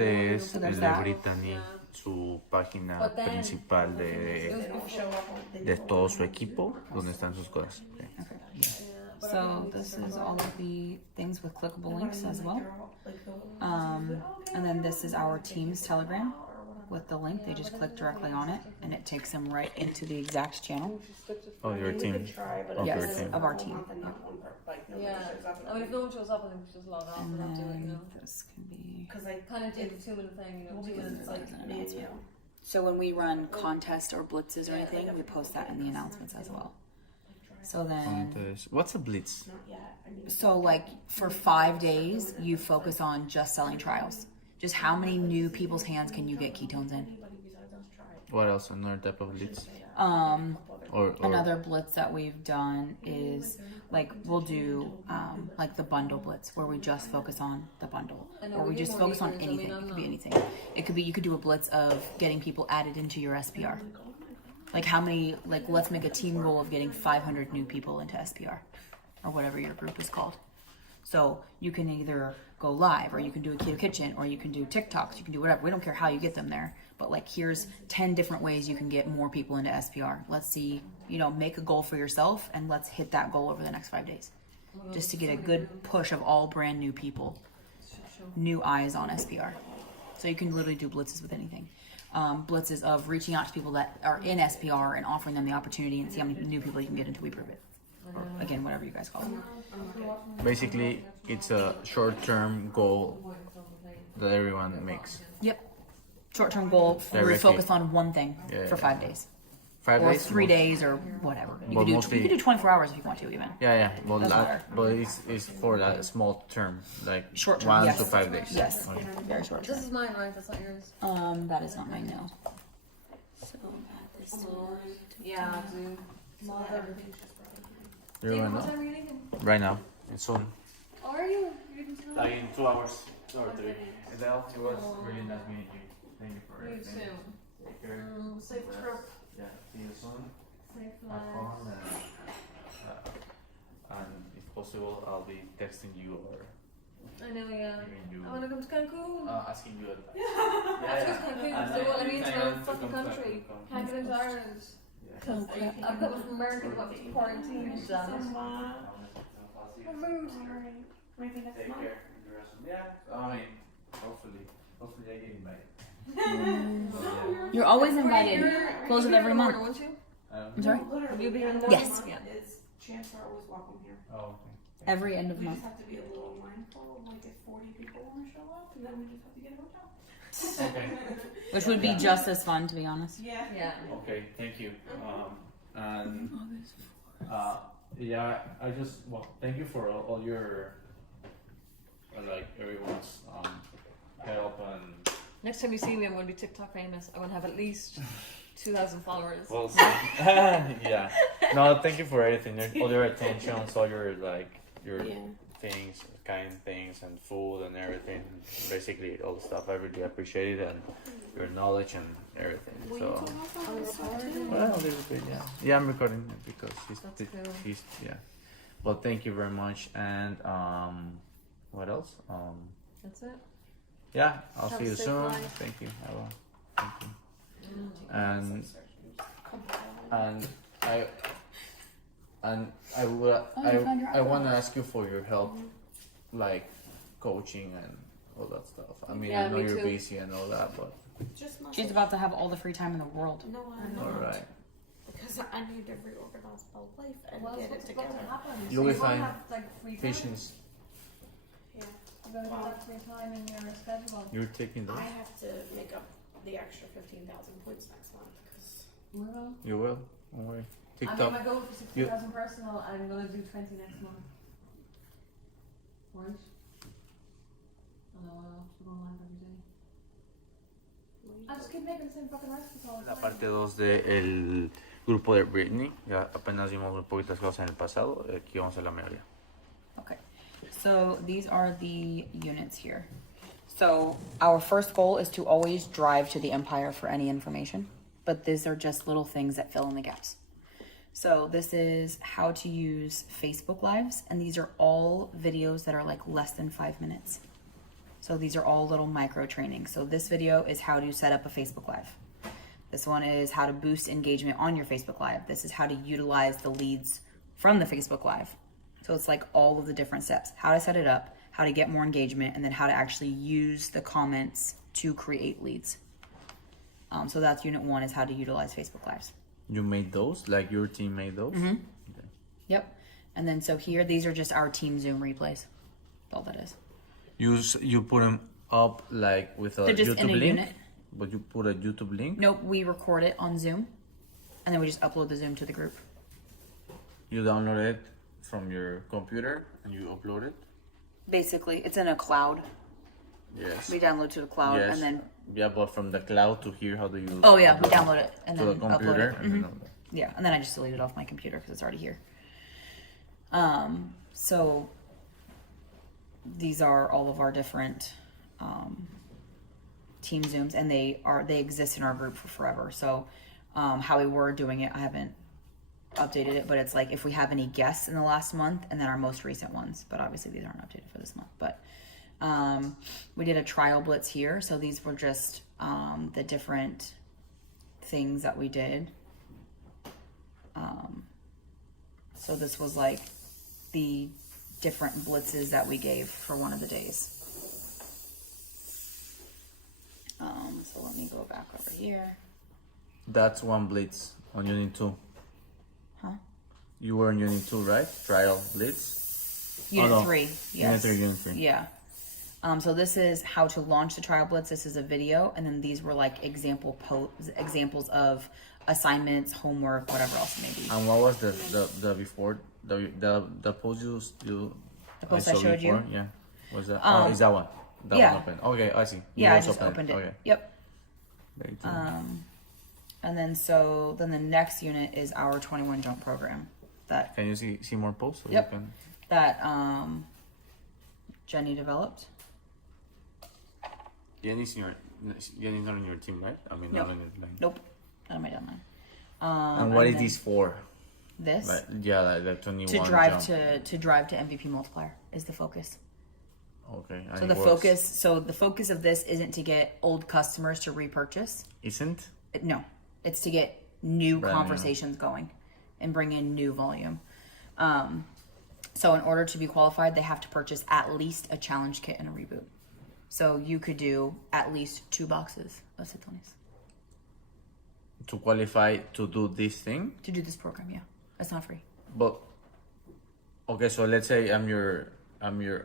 Este es el de Brittany, su página principal de todo su equipo, donde están sus cosas. Okay. So this is all of the things with clickable links as well. And then this is our team's Telegram with the link. They just click directly on it and it takes them right into the exact channel. Oh, your team. Yes, of our team. Yeah. I mean, if no one shows up, I think we should just log off and not do it, you know. This can be... Because I kind of did the 2-minute thing, you know, 2 minutes like announcement. So when we run contests or blitzes or anything, we post that in the announcements as well. So then... What's a blitz? So like for 5 days, you focus on just selling trials. Just how many new people's hands can you get ketones in? What else? Another type of blitz? Or another blitz that we've done is like we'll do like the bundle blitz where we just focus on the bundle, or we just focus on anything. It could be anything. It could be you could do a blitz of getting people added into your SPR. Like how many? Like let's make a team goal of getting 500 new people into SPR, or whatever your group is called. So you can either go live, or you can do a keto kitchen, or you can do TikToks. You can do whatever. We don't care how you get them there. But like, here's 10 different ways you can get more people into SPR. Let's see, you know, make a goal for yourself and let's hit that goal over the next 5 days. Just to get a good push of all brand new people, new eyes on SPR. So you can literally do blitzes with anything. Blitzes of reaching out to people that are in SPR and offering them the opportunity and see how many new people you can get into We Prove It. Or again, whatever you guys call it. Basically, it's a short-term goal that everyone makes. Yep. Short-term goal, we focus on one thing for 5 days. 5 or days? 3 days or whatever. You could do 24 hours if you want to even. Yeah. But it's for that small term, like short term, 1 to 5 days. Yes, okay. Very short term. This is mine, right? That's not yours. That is not mine, no. So this yeah, dude. You're right now? Right now. It's soon. How are you? You're eating too Like in 2 hours or 3. Adele, it was really nice meeting you. Thank you for everything. You too. Take care. Safe trip. Yeah, see you soon. Safe Have flight. fun and if possible, I'll be texting you or I know, yeah. giving you. I want to come to Cancun. Asking you. That's just Cancun. They want me into no fucking country. Can't get into Ireland. Because I've got one from America who wants to quarantine. Damn it. Take care. Yeah, I mean, hopefully I get invited. You're always invited. Close of every month. Won't you? I'm sorry? Will you be in the Yes. Chance are always welcome here. Oh, okay. Every end of the We month. just have to be a little mindful, like if 40 people want to show up, and then we just have to get a hotel. Okay. Which would be just as fun, to be honest. Yeah. Yeah. Okay, thank you. And yeah, I just thank you for all your like everyone's help and. Next time you see me, I'm going to be TikTok famous. I'm going to have at least 2,000 followers. Well, yeah. No, thank you for everything. All your attention, all your your things, kind things, and food and everything. Basically, all the stuff. I really appreciate it, and your knowledge and everything. So, well, a little bit, yeah. Yeah, I'm recording it because he's yeah. But thank you very much, and what else? That's it. Yeah, I'll Have see a you safe soon. life. Thank you. I will. Thank you. And I want to ask you for your help, like coaching and all that stuff. I mean, Yeah, I know me you're too. busy and all that, but Just not. She's about to have all the free time in the world. No, all I'm not. right. Because I need to reorganize my life and Well, get what's it about together. to happen? You'll be you won't fine. have like free time. Patience. Yeah. You're going to have that free time in your schedule. You're taking those. I have to make up the extra 15,000 points next month because Well, You will. Don't worry. I mean, TikTok. my goal for 60,000 personal, I'm going to do 20 next month. Right? I know, we're going live every day. I just keep making the same fucking recipes all the La time. parte 2 del grupo de Brittany. Ya apenas vimos un poquitas cosas en el pasado. Aquí vamos a la mayoría. Okay, so these are the units here. So our first goal is to always drive to the Empire for any information, but these are just little things that fill in the gaps. So this is how to use Facebook Lives, and these are all videos that are like less than 5 minutes. So these are all little micro trainings. So this video is how to set up a Facebook Live. This one is how to boost engagement on your Facebook Live. This is how to utilize the leads from the Facebook Live. So it's like all of the different steps. How to set it up, how to get more engagement, and then how to actually use the comments to create leads. So that's unit 1 is how to utilize Facebook Lives. You made those? Like your team made those? Mm-hmm. Okay. Yep. And then so here, these are just our team Zoom replays. That's all that is. You put them up like with a They're just YouTube in a link? unit. But you put a YouTube link? Nope, we record it on Zoom, and then we just upload the Zoom to the group. You download it from your computer and you upload it? Basically, it's in a cloud. Yes. We download to the cloud, Yes. and then Yeah, but from the cloud to here, how do you... oh yeah, we upload download it and to then the computer? upload it. And then Mhm. Yeah, and then I just delete it off my computer because it's already here. So these are all of our different team Zooms, and they exist in our group for forever. So how we were doing it, I haven't updated it, but it's like if we have any guests in the last month, and then our most recent ones. But obviously these aren't updated for this month. But we did a trial blitz here, so these were just the different things that we did. So this was like the different blitzes that we gave for one of the days. So let me go back over here. That's one blitz on Unit 2. Huh? You were in Unit 2, right? Trial blitz? Unit no. 3. Yes. Unit 3. Yeah. So this is how to launch the trial blitz. This is a video, and then these were like examples of assignments, homework, whatever else it may be. And what was the before the post you The post I saw showed you? before? Yeah. Was that? Oh, is that one? That yeah. one open. Okay, I see. Yeah, I You just opened it. Okay. Yep. Very cool. And then then the next unit is our 21 jump program that Can you see more posts? So Yep. You can... that Jenny developed. Jenny's not on your team, right? I mean, Nope. not on your line. Nope, not on my deadline. And what is then this for? This Like, yeah, like the 21 to drive jump. to drive to MVP multiplier is the focus. Okay. So and the it works. focus of this isn't to get old customers to repurchase. Isn't? No, it's to get new Brand new. conversations going and bring in new volume. So in order to be qualified, they have to purchase at least a challenge kit and a reboot. So you could do at least 2 boxes of cetones To qualify to do this thing? to do this program. Yeah, it's not free. But okay, so let's say I'm your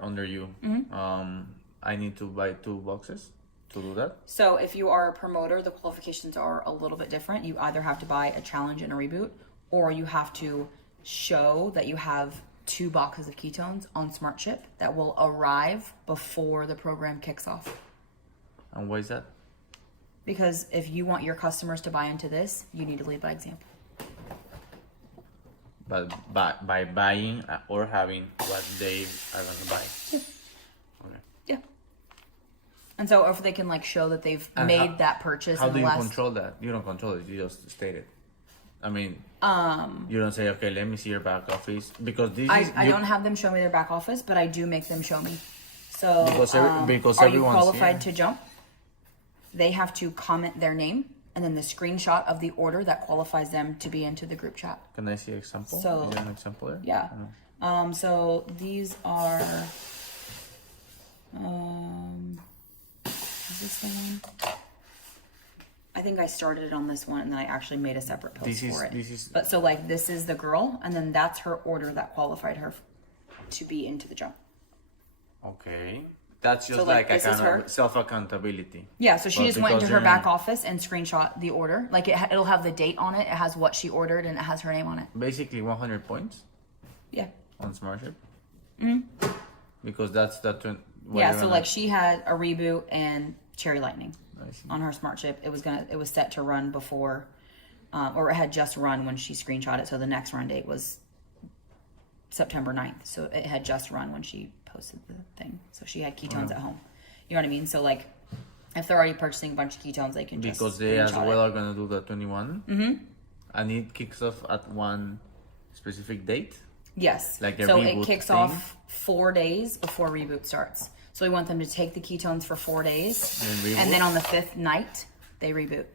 under you. Mm-hmm. I need to buy 2 boxes to do that. So if you are a promoter, the qualifications are a little bit different. You either have to buy a challenge and a reboot, or you have to show that you have 2 boxes of ketones on Smart Ship that will arrive before the program kicks off. And why is that? Because if you want your customers to buy into this, you need to lead by example. But by buying or having what they are gonna buy. Okay. Yeah. And so if they can like show that they've And made that purchase How in do the you last control that? You don't control it. You just state it. I mean, you don't say, okay, let me see your back office because this is. I don't have them show me their back office, but I do make them show me. So because are you everyone's qualified here. to jump? They have to comment their name and then the screenshot of the order that qualifies them to be into the group chat. Can I see an example? So- Is there an example there? Yeah. So these are. Is this the one? I think I started it on this one, and then I actually made a separate post for it. This is But so like this is the girl, and then that's her order that qualified her to be into the jump. okay. That's just So, like, like a this is kind her. of self-accountability. Yeah, so she But just went into because her they're- back office and screenshot the order. Like it'll have the date on it, it has what she ordered, and it has her name on it. Basically 100 points Yeah. on Smartship. Because that's the Yeah, so like she had a reboot and Cherry Lightning I see. on her smart chip. It was set to run before, or it had just run when she screenshot it. So the next run date was September 9th. So it had just run when she posted the thing. So she had ketones at home. You know what I mean? So like, if they're already purchasing a bunch of ketones, they can just Because they as screenshot well it. are gonna do the 21. And it kicks off at one specific date. Yes. Like a so reboot it kicks thing? off 4 days before reboot starts. So we want them to take the ketones for 4 days, And and then on the 5th night, they reboot.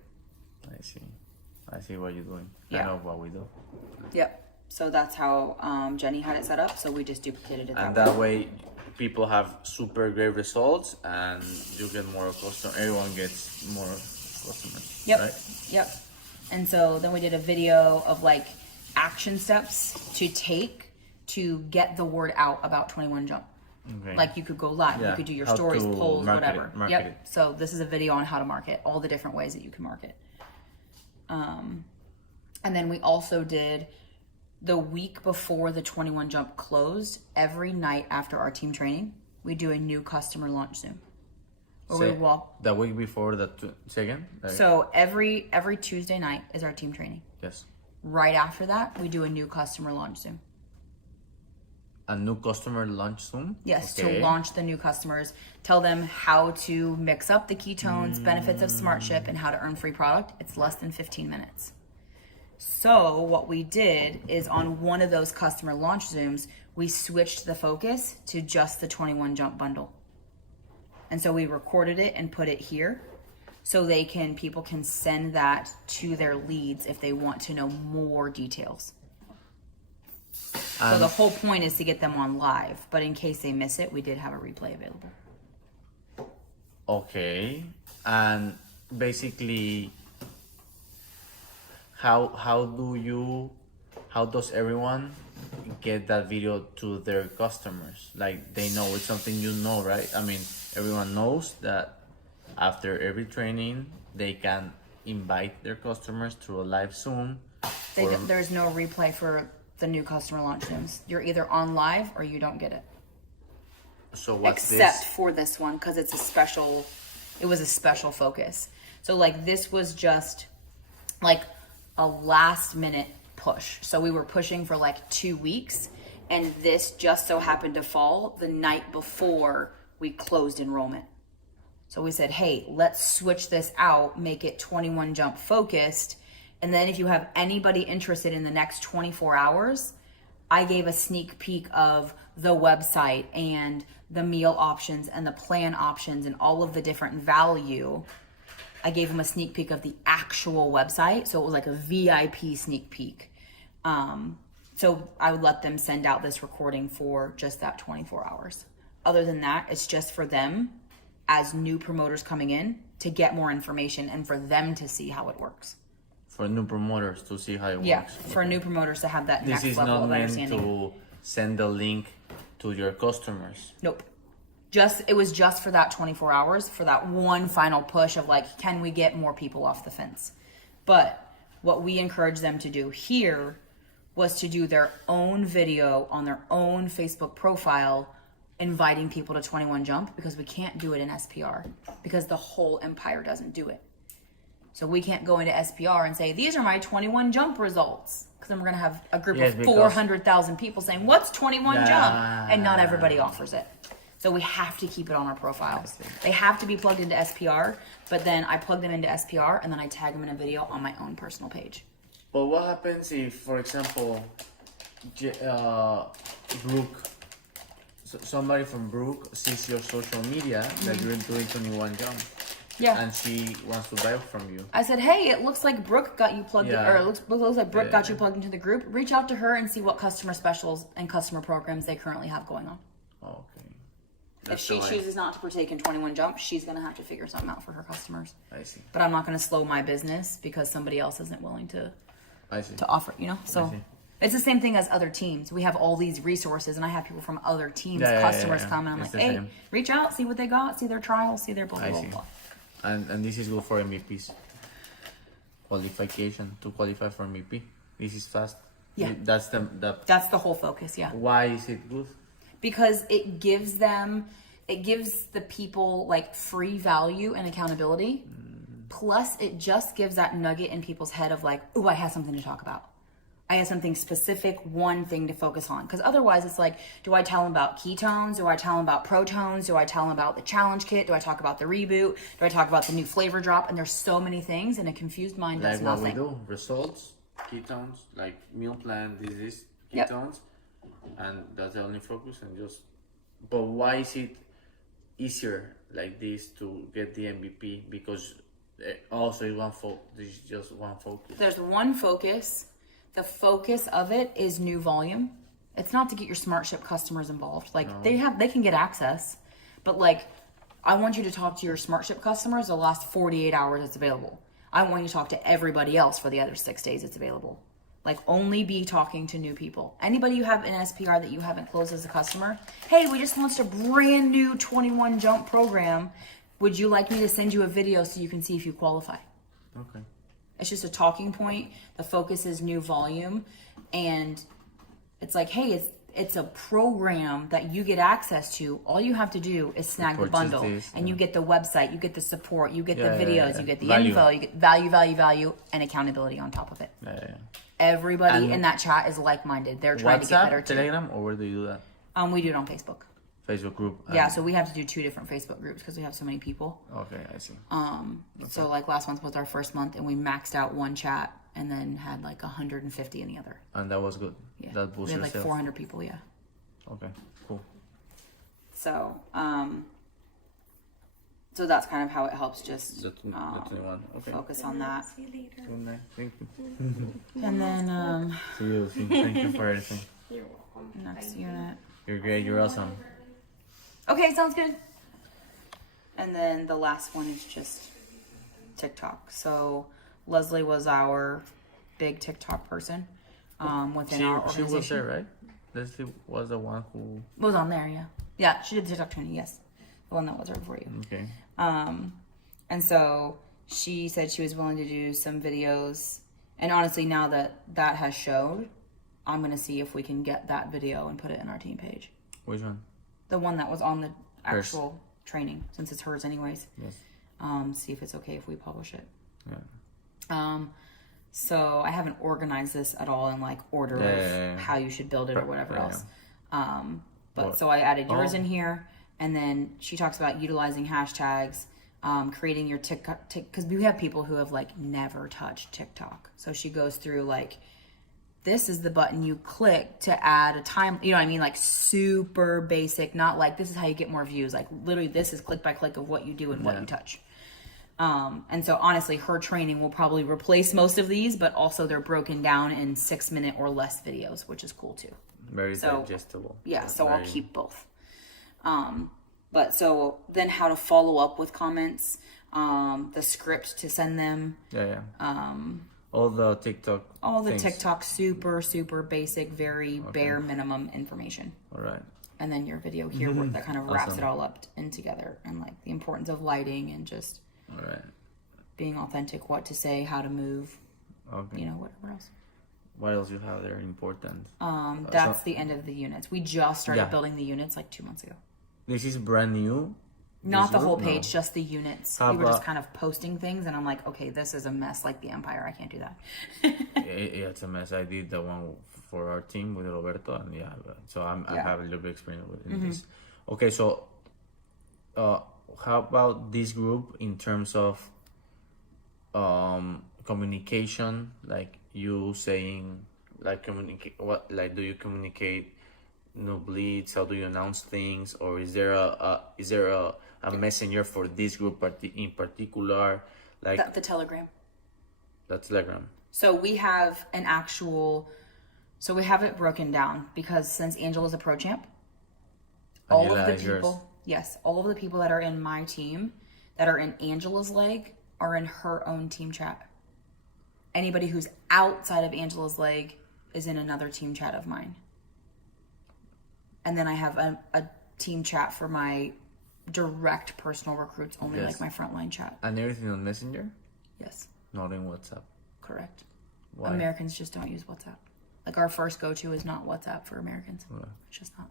I see what you're doing. Yeah. I know what we do. Yep. So that's how Jenny had it set up. So we just duplicated it. And that way, people have super great results, and you get more customers. Everyone gets more customers. Yep. Right? Yep. And so then we did a video of like action steps to take to get the word out about 21 Jump. Okay. Like you could go live, Yeah. you could do your How stories, to polls, market whatever. it, market Yep. it. So this is a video on how to market, all the different ways that you can market. And then we also did the week before the 21 Jump closed, every night after our team training, we do a new customer launch Zoom. Where we walk. The week before the second. So every Tuesday night is our team training. Yes. Right after that, we do a new customer launch Zoom. A new customer launch Zoom. Yes, Okay. to launch the new customers, tell them how to mix up the ketones, benefits of SmartShip, and how to earn free product. It's less than 15 minutes. So what we did is on one of those customer launch Zooms, we switched the focus to just the 21 Jump bundle. And so we recorded it and put it here so people can send that to their leads if they want to know more details. So the whole point is to get them on live, but in case they miss it, we did have a replay available. Okay. And basically, how does everyone get that video to their customers? Like they know it's something right? I mean, everyone knows that after every training, they can invite their customers to a live Zoom. There's no replay for the new customer launch Zooms. You're either on live or you don't get it. So what's Except this? for this one, because it was a special focus. So like this was just like a last minute push. So we were pushing for like 2 weeks, and this just so happened to fall the night before we closed enrollment. So we said, hey, let's switch this out, make it 21 Jump focused. And then if you have anybody interested in the next 24 hours, I gave a sneak peek of the website and the meal options and the plan options and all of the different value. I gave them a sneak peek of the actual website. So it was like a VIP sneak peek. So I would let them send out this recording for just that 24 hours. Other than that, it's just for them as new promoters coming in to get more information and for them to see how it works. For new promoters to see how it Yeah, works. for new promoters to have that next This is level not of meant understanding. to send the link to your customers. Nope. It was just for that 24 hours, for that one final push of like, can we get more people off the fence? But what we encouraged them to do here was to do their own video on their own Facebook profile, inviting people to 21 Jump, because we can't do it in SPR because the whole empire doesn't do it. So we can't go into SPR and say, these are my 21 Jump results. Because then we're going to have a group of 400,000 people saying, what's 21 Jump? And not everybody offers it. So we have to keep it on our profiles. They have to be plugged into SPR, but then I plug them into SPR and then I tag them in a video on my own personal page. But what happens if, for example, Brooke, somebody from Brooke sees your social media that you're doing 21 Jump? Yeah. And she wants to buy from you. I said, hey, it looks like Brooke got you plugged in, or it looks like Brooke got you plugged into the group. Reach out to her and see what customer specials and customer programs they currently have going on. Okay. If she chooses not to partake in 21 Jump, she's going to have to figure something out for her customers. I see. But I'm not going to slow my business because somebody else isn't willing to offer, So it's the same thing as other teams. We have all these resources, and I have people from other teams, customers come, and I'm like, hey, reach out, see what they got, see their trials, see their blah, blah, blah. And this is good for MVPs. Qualification to qualify for MVP. This is fast. Yeah. That's the whole focus, yeah. Why is it good? Because it gives the people like free value and accountability. Plus it just gives that nugget in people's head of like, ooh, I have something to talk about. I have something specific, one thing to focus on. Because otherwise it's like, do I tell them about ketones? Do I tell them about protones? Do I tell them about the challenge kit? Do I talk about the reboot? Do I talk about the new flavor drop? And there's so many things, and a confused mind does nothing. Like what we do, results, ketones, like meal plan, this ketones. And that's the only focus, and just, but why is it easier like this to get the MVP because also it's just one focus. There's one focus. The focus of it is new volume. It's not to get your SmartShip customers involved. Like they can get access, but like I want you to talk to your SmartShip customers the last 48 hours it's available. I want you to talk to everybody else for the other 6 days it's available. Like only be talking to new people. Anybody you have in SPR that you haven't closed as a customer, hey, we just launched a brand new 21 jump program. Would you like me to send you a video so you can see if you qualify? Okay. It's just a talking point. The focus is new volume. And it's like, hey, it's a program that you get access to. All you have to do is snag the bundle. And you get the website, you get the support, you get the videos, you get the info, you get value, and accountability on top of it. Everybody in that chat is like-minded. They're trying to get better too. Telegram, or where do you do that? We do it on Facebook. Facebook group. Yeah, so we have to do 2 different Facebook groups because we have so many people. Okay, I see. So like last month was our first month, and we maxed out one chat and then had like 150 in the other. And that was good. Yeah, That boosted we had like 400 people. Yeah. Okay, cool. So, so that's kind of how it helps just The 21. Okay. focus on that. See you later. Good night. Thank you. And then See you. Thank you for everything. You're welcome. next unit. You're great. You're awesome. Okay, sounds good. And then the last one is just TikTok. So Leslie was our big TikTok person within our organization. She was there, right? Leslie was the one who Was on there, yeah. Yeah, she did the TikTok training, yes. The one that was right before you. Okay. And so she said she was willing to do some videos. And honestly, now that that has showed, I'm going to see if we can get that video and put it in our team page. Which one? The one that was on the actual training, since it's hers anyways. Yes. See if it's okay if we publish it. Yeah. So I haven't organized this at all in like order of how you should build it or whatever else. But so I added yours in here, and then she talks about utilizing hashtags, creating your TikTok, because we have people who have like never touched TikTok. So she goes through like, this is the button you click to add a time, you know what I mean? Like super basic, not like this is how you get more views. Like literally this is click by click of what you do and what you touch. And so honestly, her training will probably replace most of these, but also they're broken down in 6-minute or less videos, which is cool too. Very digestible. Yeah, so I'll keep both. But so then how to follow up with comments, the script to send them. Yeah. All the TikTok. All the TikTok, super basic, very bare minimum information. All right. And then your video here that kind of wraps it all up in together, and like the importance of lighting and just all right, being authentic, what to say, how to move. Okay. You know, whatever else. What else you have there important? That's the end of the units. We just started building the units like 2 months ago. This is brand new. Not the whole page, just the units. We were just kind of posting things, and I'm like, okay, this is a mess like the Empire. I can't do that. Yeah, it's a mess. I did the one for our team with Roberto, and so I have a little bit experience with this. Okay, so how about this group in terms of communication? Like you saying, like communicate what? Like, do you communicate new bleeds? How do you announce things? Or is there a messenger for this group in particular? Like the Telegram. That's Telegram. So we have an actual. So we have it broken down because since Angela's a pro champ, all of the people, all of the people that are in my team that are in Angela's leg are in her own team chat. Anybody who's outside of Angela's leg is in another team chat of mine. And then I have a team chat for my direct personal recruits only, like my frontline chat. And everything on Messenger? Yes. Not in WhatsApp? Correct. Why? Americans just don't use WhatsApp. Like our first go-to is not WhatsApp for Americans. It's just not.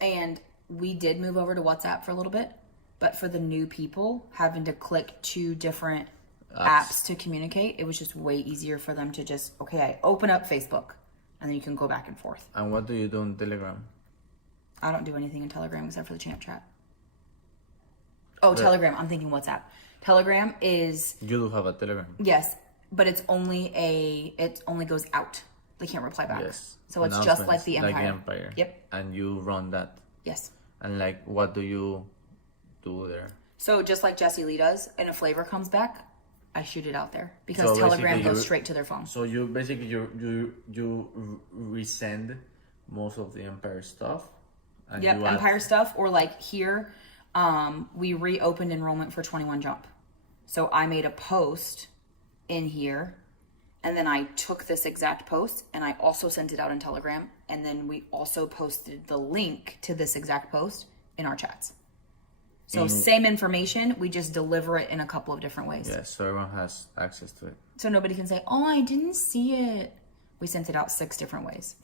And we did move over to WhatsApp for a little bit, but for the new people having to click 2 different apps to communicate, it was just way easier for them to just, I open up Facebook and then you can go back and forth. And what do you do on Telegram? I don't do anything in Telegram except for the champ chat. Telegram. I'm thinking WhatsApp. Telegram is... You do have a Telegram. Yes, but it only goes out. They can't reply back. Yes. So it's just like the Empire. Like the Empire. Yep. And you run that. Yes. And like, what do you do there? So just like Jesse Lee does, and a flavor comes back, I shoot it out there because So Telegram basically goes you- straight to their phone. So you basically you resend most of the Empire stuff. And Yep, you add- Empire stuff, or like here, we reopened enrollment for 21 Jump. So I made a post in here, and then I took this exact post and I also sent it out in Telegram, and then we also posted the link to this exact post in our chats. So same information, we just deliver it in a couple of different ways. Yeah, so everyone has access to it. So nobody can say, "Oh, I didn't see it." We sent it out 6 different ways.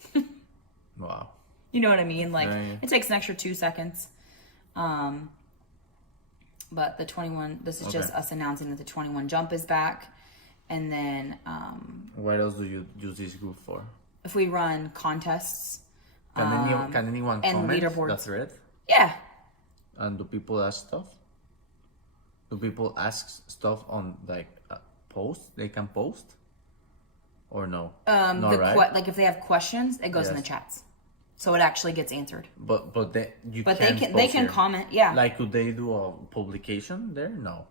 Wow. You know what I mean? Like, Yeah. it takes an extra 2 seconds. But the 21, this is just Okay. us announcing that the 21 Jump is back. And then What else do you use this group for? if we run contests, Can anyone and comment the leaderboards. thread? yeah. And do people ask stuff? Do people ask stuff on like posts? They can post, or no? No, right? Like if they have questions, it goes in the Yes. chats. So it actually gets answered. But they But can't they post can here. comment, yeah. Like, could they do a publication there? No,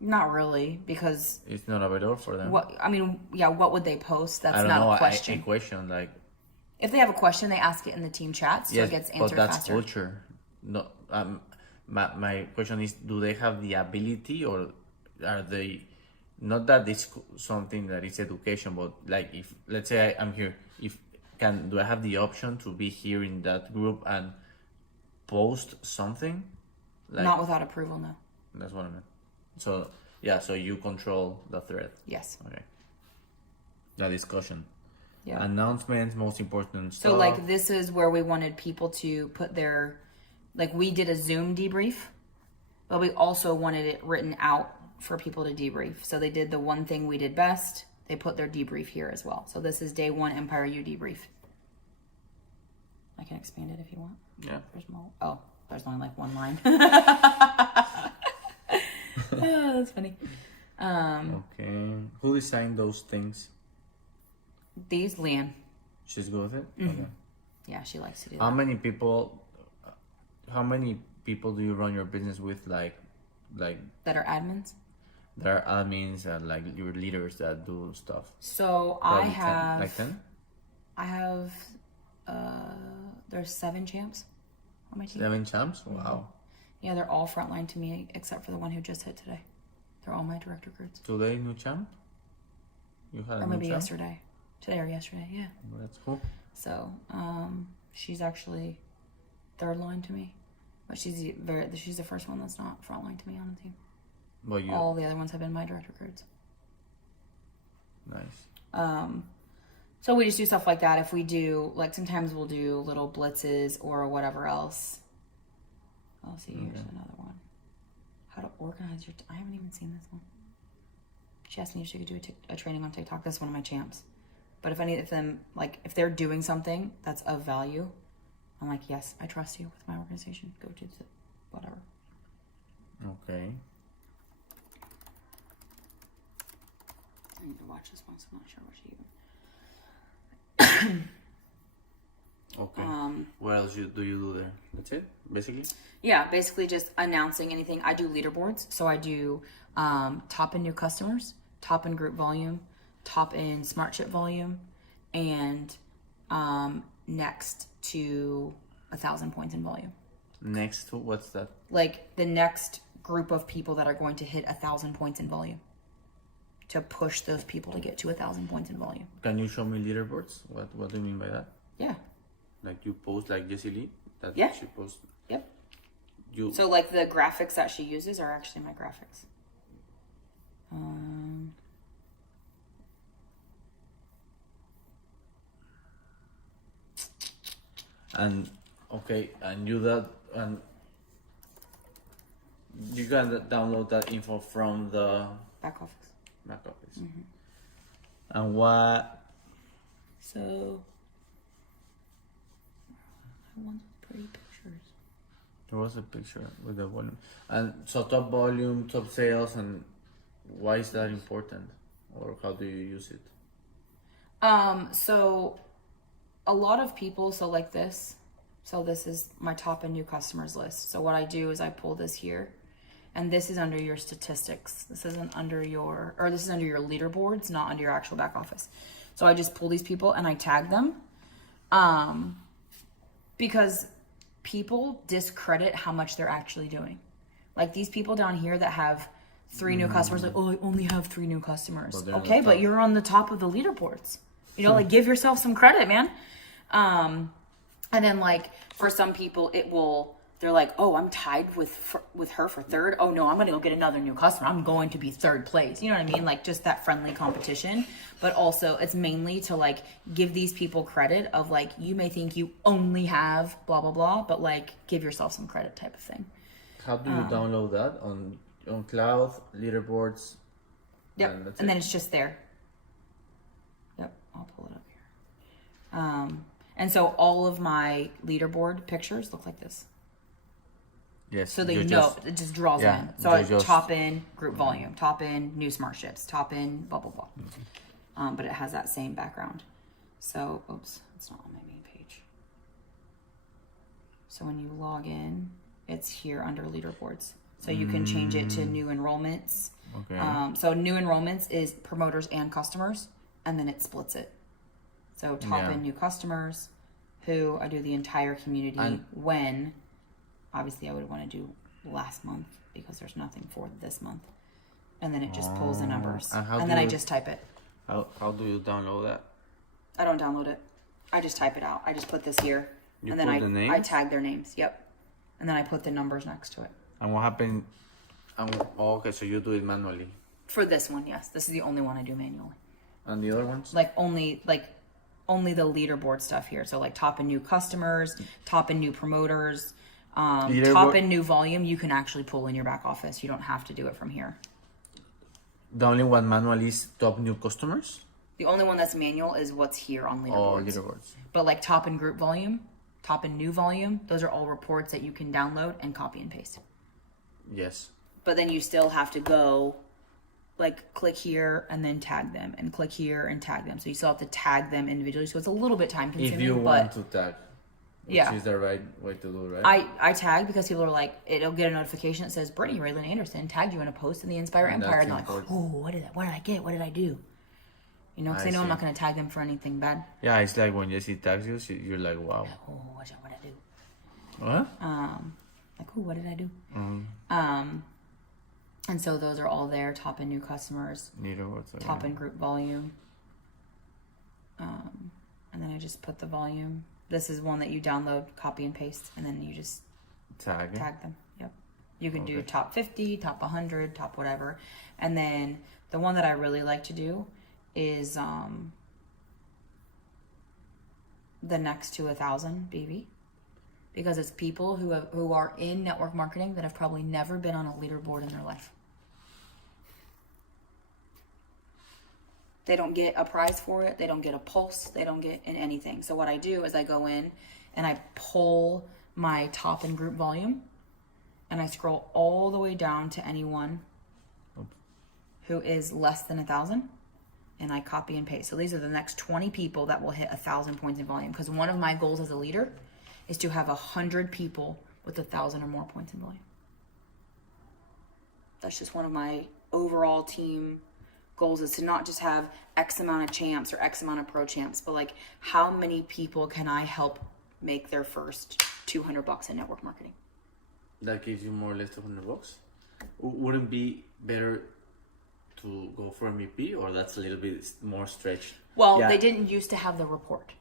Not really, because it's not available for them. what would they post? That's I don't not know. a question. A question like If they have a question, they ask it in the team chat, so yes, it gets but answered that's faster. culture. No, my question is: do they have the ability, or are they? Not that it's something that is education, but like if let's say I'm here, do I have the option to be here in that group and post something? Like, Not without approval, no. that's what I meant. So yeah, so you control the thread. Yes. Okay. The discussion. Yeah. Announcements, most important stuff. So like this is where we wanted people to put their, like we did a Zoom debrief, but we also wanted it written out for people to debrief. So they did the one thing we did best. They put their debrief here as well. So this is day 1 Empire U debrief. I can expand it if you want. Yeah. There's more. Oh, there's only like one line. Oh, that's funny. Okay. Who designed those things? These, Leanne. She's good with it? Mm-hmm. Okay. Yeah, she likes to do How that. many people do you run your business with, like That are admins. there are admins and like your leaders that do stuff? So Probably I have 10, like 10? I have there's 7 champs on my team. 7 champs? Wow. Yeah, they're all frontline to me except for the one who just hit today. They're all my direct recruits. Today, new champ? You had a Or new maybe champ? yesterday. Today or yesterday, yeah. That's cool. So, she's actually third line to me. But she's the first one that's not frontline to me on the team. But you All the other ones have been my direct recruits. nice. So we just do stuff like that. If we do, like sometimes we'll do little blitzes or whatever else. Oh, see, here's another one. How to organize your... I haven't even seen this one. She asked me if she could do a training on TikTok. That's one of my champs. But if any of them, like, if they're doing something that's of value, I'm like, yes, I trust you with my organization. Go to the whatever. Okay. I need to watch this one, so I'm not sure what she even... Okay. What else do you do there? That's it, basically? Yeah, basically just announcing anything. I do leaderboards. So I do top in new customers, top in group volume, top in smart chip volume, and next to 1,000 points in volume. Next to, what's that? Like the next group of people that are going to hit 1,000 points in volume. To push those people to get to 1,000 points in volume. Can you show me leaderboards? What do you mean by that? Yeah. Like you post like Jessie Lee? That Yeah. she posts? Yep. You So like the graphics that she uses are actually my graphics. and okay, and you that and you can download that info from the Back office. Mac office. And what? So I want pretty pictures. There was a picture with the volume, and so top volume, top sales, and why is that important, or how do you use it? So a lot of people, so like this, So this is my top and new customers list. So what I do is I pull this here, and this is under your statistics. This isn't under your, or this is under your leaderboards, not under your actual back office. So I just pull these people and I tag them, because people discredit how much they're actually doing. Like these people down here that have 3 new customers, like, oh, I only have 3 new customers. Okay, but you're on the top of the leaderboards. You know, like give yourself some credit, man. And then like for some people, they're like, oh, I'm tied with her for 3rd. Oh no, I'm gonna go get another new customer. I'm going to be 3rd place. You know what I mean? Like just that friendly competition. But also it's mainly to like give these people credit of like, you may think you only have blah, blah, blah, but like give yourself some credit type of thing. How do you download that? On cloud, leaderboards? Yep, and then it's just there. Yep, I'll pull it up here. And so all of my leaderboard pictures look like this. Yes. So they know, it just draws them in. So I top in group volume, top in new smart ships, top in blah, blah, blah. But it has that same background. So, oops, it's not on my main page. So when you log in, it's here under leaderboards. So you can change it to new enrollments. Okay. So new enrollments is promoters and customers, and then it splits it. So top in new customers, who I do the entire community when, obviously I would want to do last month because there's nothing for this month. And then it just pulls the numbers. And then I just type it. How do you download that? I don't download it. I just type it out. I just put this here. You and then put the names? I tag their names. Yep. And then I put the numbers next to it. And what happened? Okay, so you do it manually. For this one, yes. This is the only one I do manually. And the other ones? Like only the leaderboard stuff here. So like top and new customers, top and new promoters, top and new volume, you can actually pull in your back office. You don't have to do it from here. The only one manual is top new customers? The only one that's manual is what's here on leaderboards. Oh, leaderboards. But like top and group volume, top and new volume, those are all reports that you can download and copy and paste. Yes. But then you still have to go like click here and then tag them and click here and tag them. So you still have to tag them individually. So it's a little bit time consuming. If you want to tag, which is the right way to do it, right? I tag because people are like, it'll get a notification that says Brittany Raylan Anderson tagged you in a post in the Inspire Empire. And they're like, oh, what did I get? What did I do? You know, because they know I'm not going to tag them for anything bad. Yeah, it's like when Jesse tags you, you're like, wow. Oh, what did I do? What? Like, oh, what did I do? And so those are all there. Top and new customers. Top and group volume. And then I just put the volume. This is one that you download, copy and paste, and then you just tag them. Yep. You can do top 50, top 100, top whatever. And then the one that I really like to do is the next to 1,000 BB. Because it's people who are in network marketing that have probably never been on a leaderboard in their life. They don't get a prize for it. They don't get a pulse. They don't get in anything. So what I do is I go in and I pull my top and group volume and I scroll all the way down to anyone who is less than 1,000 and I copy and paste. So these are the next 20 people that will hit 1,000 points in volume. Because one of my goals as a leader is to have 100 people with 1,000 or more points in volume. That's just one of my overall team goals, is to not just have X amount of champs or X amount of pro champs, but like how many people can I help make their first $200 in network marketing? That gives you more or less $200. Wouldn't it be better to go for MVP, or that's a little bit more stretched? Well, they didn't used to have the report.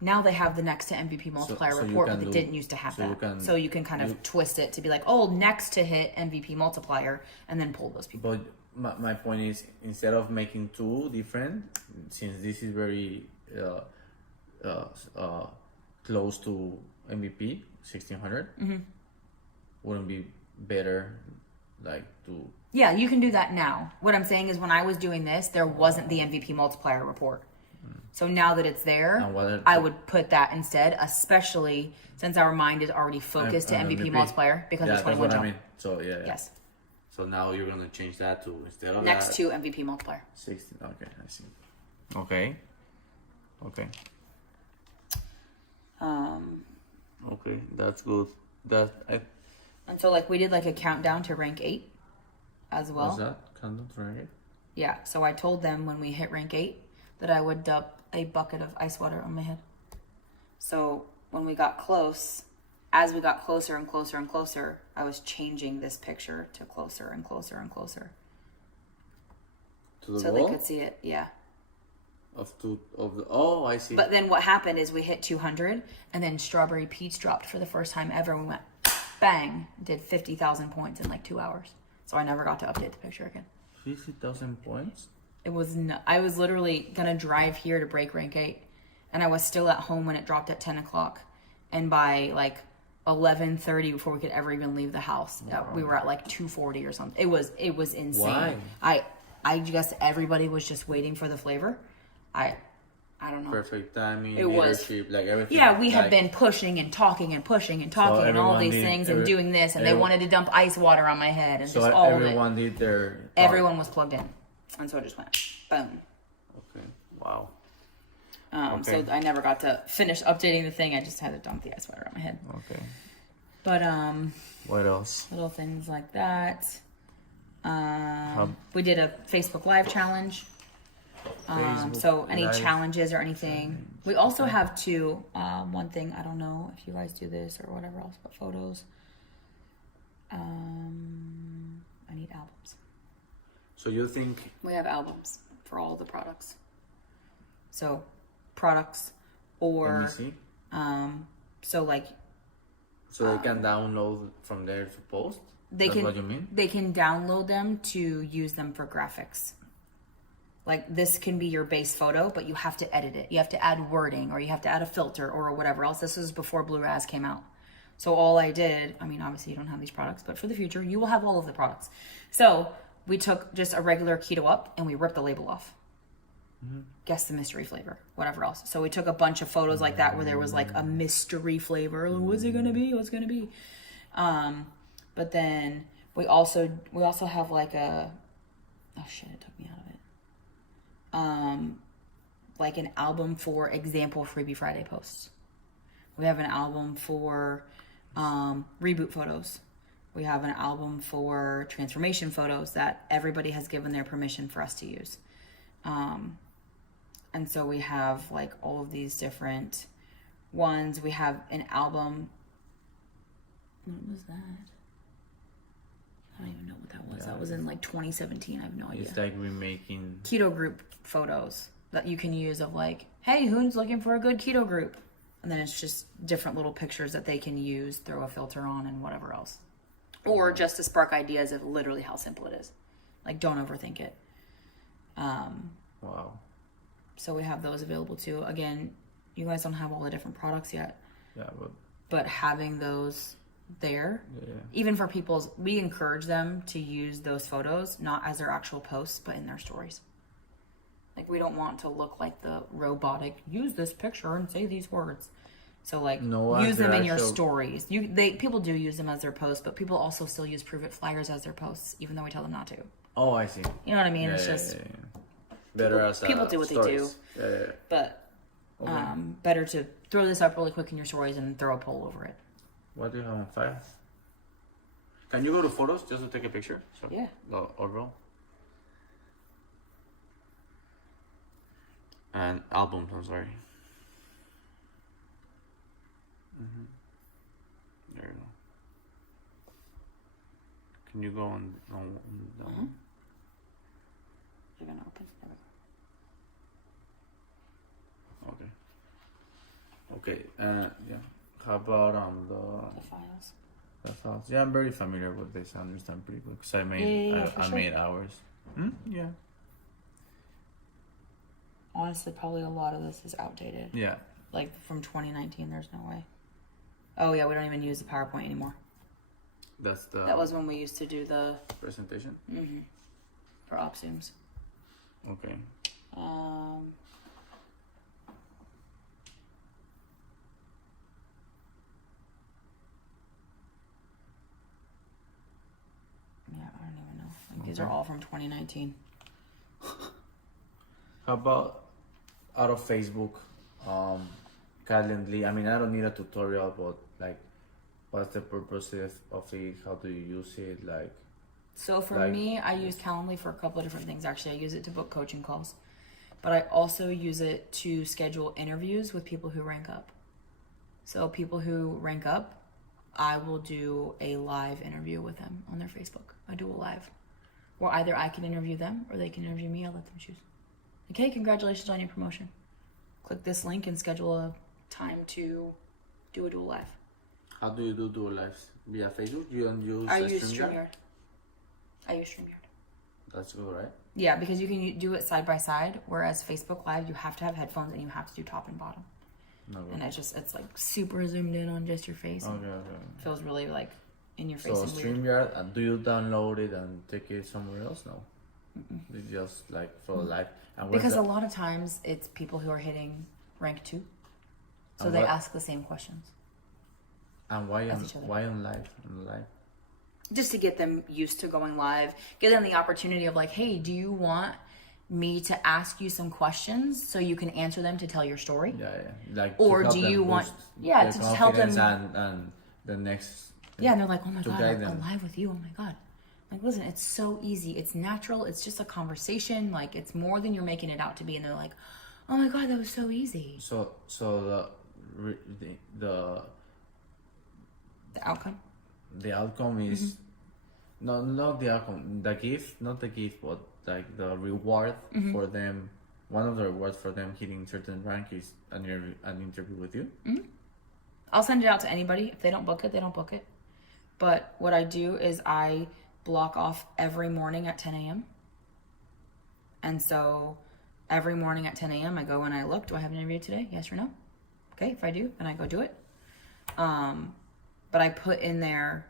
Now they have the next to MVP multiplier report, but they didn't used to have that. So you can kind of twist it to be like, oh, next to hit MVP multiplier, and then pull those people. But my point is, instead of making 2 different, since this is very close to MVP 1,600, wouldn't be better like to? Yeah, you can do that now. What I'm saying is, when I was doing this, there wasn't the MVP multiplier report. So now that it's there, I would put that instead, especially since our mind is already focused to MVP multiplier because it's 21 that's what I mean. So yes. So now you're gonna change that to, instead of next to MVP multiplier. 16. Okay, I see. Okay. Okay, that's good. And so like we did like a countdown to rank 8 as well. What's that? Countdown to rank 8? Yeah, so I told them when we hit rank 8 that I would dump a bucket of ice water on my head. So when we got close, as we got closer and closer and closer, I was changing this picture to closer and closer and closer. To the so wall? They could see it, yeah. Oh, I see. But then what happened is we hit 200, and then Strawberry Peach dropped for the first time ever. We went bang, did 50,000 points in like 2 hours. So I never got to update the picture again. 50,000 points? It was I was literally gonna drive here to break rank 8, and I was still at home when it dropped at 10 o'clock, and by like 11:30 before we could ever even leave the house, we were at like 240 or something. It was insane. Why? I guess everybody was just waiting for the flavor. I don't know. Perfect timing, It was. leadership, like everything. Yeah, we had like, been pushing and talking and pushing and talking and all these things and doing this, and they wanted to dump ice water on my head and so just all of it. everyone did their part. Everyone was plugged in, and so it just went boom. Okay. Wow. So I never got to finish updating the thing. I just had to dump the ice water on my head. Okay. But what else? little things like that. We did a Facebook Live challenge. So any Live challenges or anything. We also have two. One thing, I don't know if you guys do this or whatever else, but photos. I need albums. So you think We have albums for all the products. So products or let me see. So like So they can download from there to post? That's what you mean? They can download them to use them for graphics. Like this can be your base photo, but you have to edit it. You have to add wording, or you have to add a filter, or whatever else. This was before Blue Raz came out. So all I did, I mean, obviously you don't have these products, but for the future, you will have all of the products. So we took just a regular keto up and we ripped the label off. Mm-hmm. Guess the mystery flavor, whatever else. So we took a bunch of photos like that where there was like a mystery flavor. What's it gonna be? What's it gonna be? But then we also have like a, oh shit, it took me out of it. Like an album for example Freebie Friday posts. We have an album for reboot photos. We have an album for transformation photos that everybody has given their permission for us to use. And so we have like all of these different ones. We have an album. What was that? I don't even know what that was. That was in like 2017. I have no idea. It's like remaking keto group photos that you can use of like, hey, who's looking for a good keto group? And then it's just different little pictures that they can use, throw a filter on, and whatever else. Or just to spark ideas of literally how simple it is. Like, don't overthink it. Wow. So we have those available too. Again, you guys don't have all the different products yet. Yeah, but having those there, even for people's, we encourage them to use those photos not as their actual posts, but in their stories. Like, we don't want to look like the robotic, use this picture and say these words. So like, use them in your stories. People do use them as their posts, but people also still use Prove It flyers as their posts, even though we tell them not to. Oh, I see. You know what I mean? It's just better as people do what stories. they do. Yeah. But better to throw this up really quick in your stories and throw a poll over it. What do you have on file? Can you go to photos just to take a picture? So, yeah. Or roll. And albums, I'm sorry. There you go. Can you go on You're gonna open. There we go. Okay. Yeah. How about The files. the files? Yeah, I'm very familiar with this. I understand pretty good because I sure. made hours. Yeah. Honestly, probably a lot of this is outdated. Yeah. Like from 2019, there's no way. Oh yeah, we don't even use the PowerPoint anymore. That was when we used to do the presentation. For OpZooms. Okay. Yeah, I don't even know. Like, these are all from 2019. How about out of Facebook? Calendly. I mean, I don't need a tutorial, but like, what's the purpose of it? How do you use it? Like, So for me, I use Calendly for a couple of different things. Actually, I use it to book coaching calls, but I also use it to schedule interviews with people who rank up. So people who rank up, I will do a live interview with them on their Facebook. I do a live. Or either I can interview them or they can interview me. I'll let them choose. Okay, congratulations on your promotion. Click this link and schedule a time to do a dual live. how do you do dual lives? Via Facebook? You don't use I use StreamYard? StreamYard. That's good, right? Yeah, because you can do it side by side, whereas Facebook Live, you have to have headphones and you have to do top and bottom. Okay. And it's like super zoomed in on just your face. Okay, and okay. feels really like in your face So and weird. StreamYard, do you download it and take it somewhere else? No. It's just like for live. And Because a lot of times it's people who are hitting rank 2. So And they what- ask the same questions. And why As on each other. why on live? On live. Just to get them used to going live, give them the opportunity of like, hey, do you want me to ask you some questions so you can answer them to tell your story? Yeah, yeah. Like Or to help do them you want- boost yeah, their to just help them- confidence and the next. Yeah, and they're like, oh my To God, guide I'm them. live with you. Oh my God. Like, listen, it's so easy. It's natural. It's just a conversation. Like, it's more than you're making it out to be. And they're like, oh my God, that was so easy. So the The outcome. the outcome is Mm-hmm. no, not the outcome, the gift, not the gift, but like the reward Mm-hmm. for them. One of the rewards for them hitting certain rank is an interview with you. I'll send it out to anybody. If they don't book it, they don't book it. But what I do is I block off every morning at 10 a.m. And so every morning at 10 a.m. I go and I look, do I have an interview today? Yes or no? Okay, if I do, then I go do it. But I put in there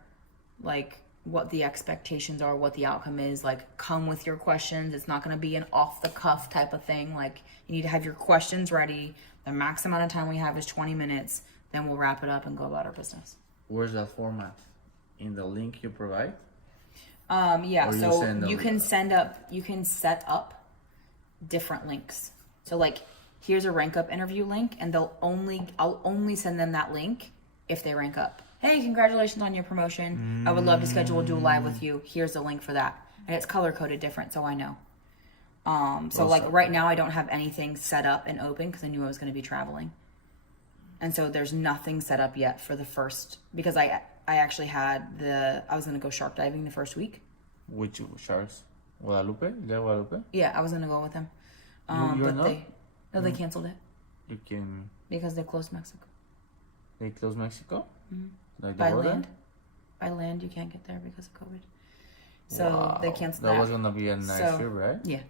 like what the expectations are, what the outcome is. Like, come with your questions. It's not going to be an off the cuff type of thing. Like, you need to have your questions ready. The max amount of time we have is 20 minutes. Then we'll wrap it up and go about our business. Where's that format? In the link you provide? Yeah, Or you so send you them- can set up different links. So like, here's a rank up interview link, and I'll only send them that link if they rank up. Hey, congratulations on your promotion. I would love to schedule a dual live with you. Here's the link for that. And it's color coded different, so I know. So like right now I don't have anything set up and open because I knew I was going to be traveling. And so there's nothing set up yet for the first, because I actually had I was going to go shark diving the first week. Which sharks? Guadalupe? Is that Guadalupe? Yeah, I was going to go with them. You're But not? they canceled it You can. because they closed Mexico. They close Mexico? Like the By border? land. By land, you can't get there because of COVID. So they Wow. canceled That that. was gonna be a nice So- trip, right? Yeah.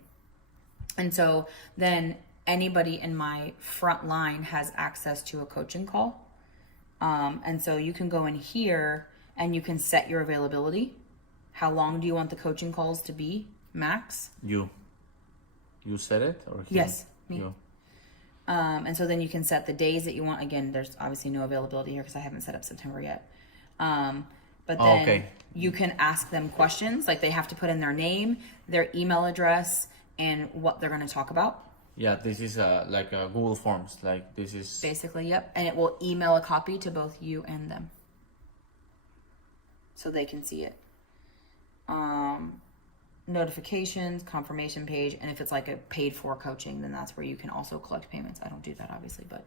And so then anybody in my front line has access to a coaching call. And so you can go in here and you can set your availability. How long do you want the coaching calls to be? Max? You said it or him? Yes, me. You. And so then you can set the days that you want. Again, there's obviously no availability here because I haven't set up September yet. But then okay. you can ask them questions. Like they have to put in their name, their email address, and what they're going to talk about. Yeah, this is like Google Forms. Like this is Basically, yep. And it will email a copy to both you and them. So they can see it. Notifications, confirmation page, and if it's like a paid for coaching, then that's where you can also collect payments. I don't do that obviously, but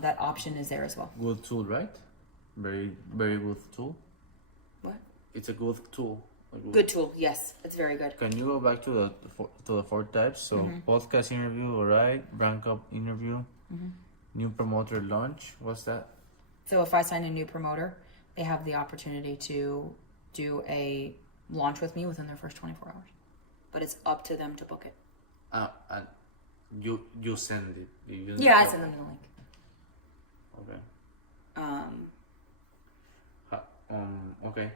that option is there as well. good tool, right? Very, very good tool. What? It's a good tool. Good tool, yes, it's very good. Can you go back to the four types? So podcast interview, alright. Rank up interview. New promoter launch. What's that? So if I sign a new promoter, they have the opportunity to do a launch with me within their first 24 hours. But it's up to them to book it. And you send it. Yeah, I send them the link. Okay. Okay.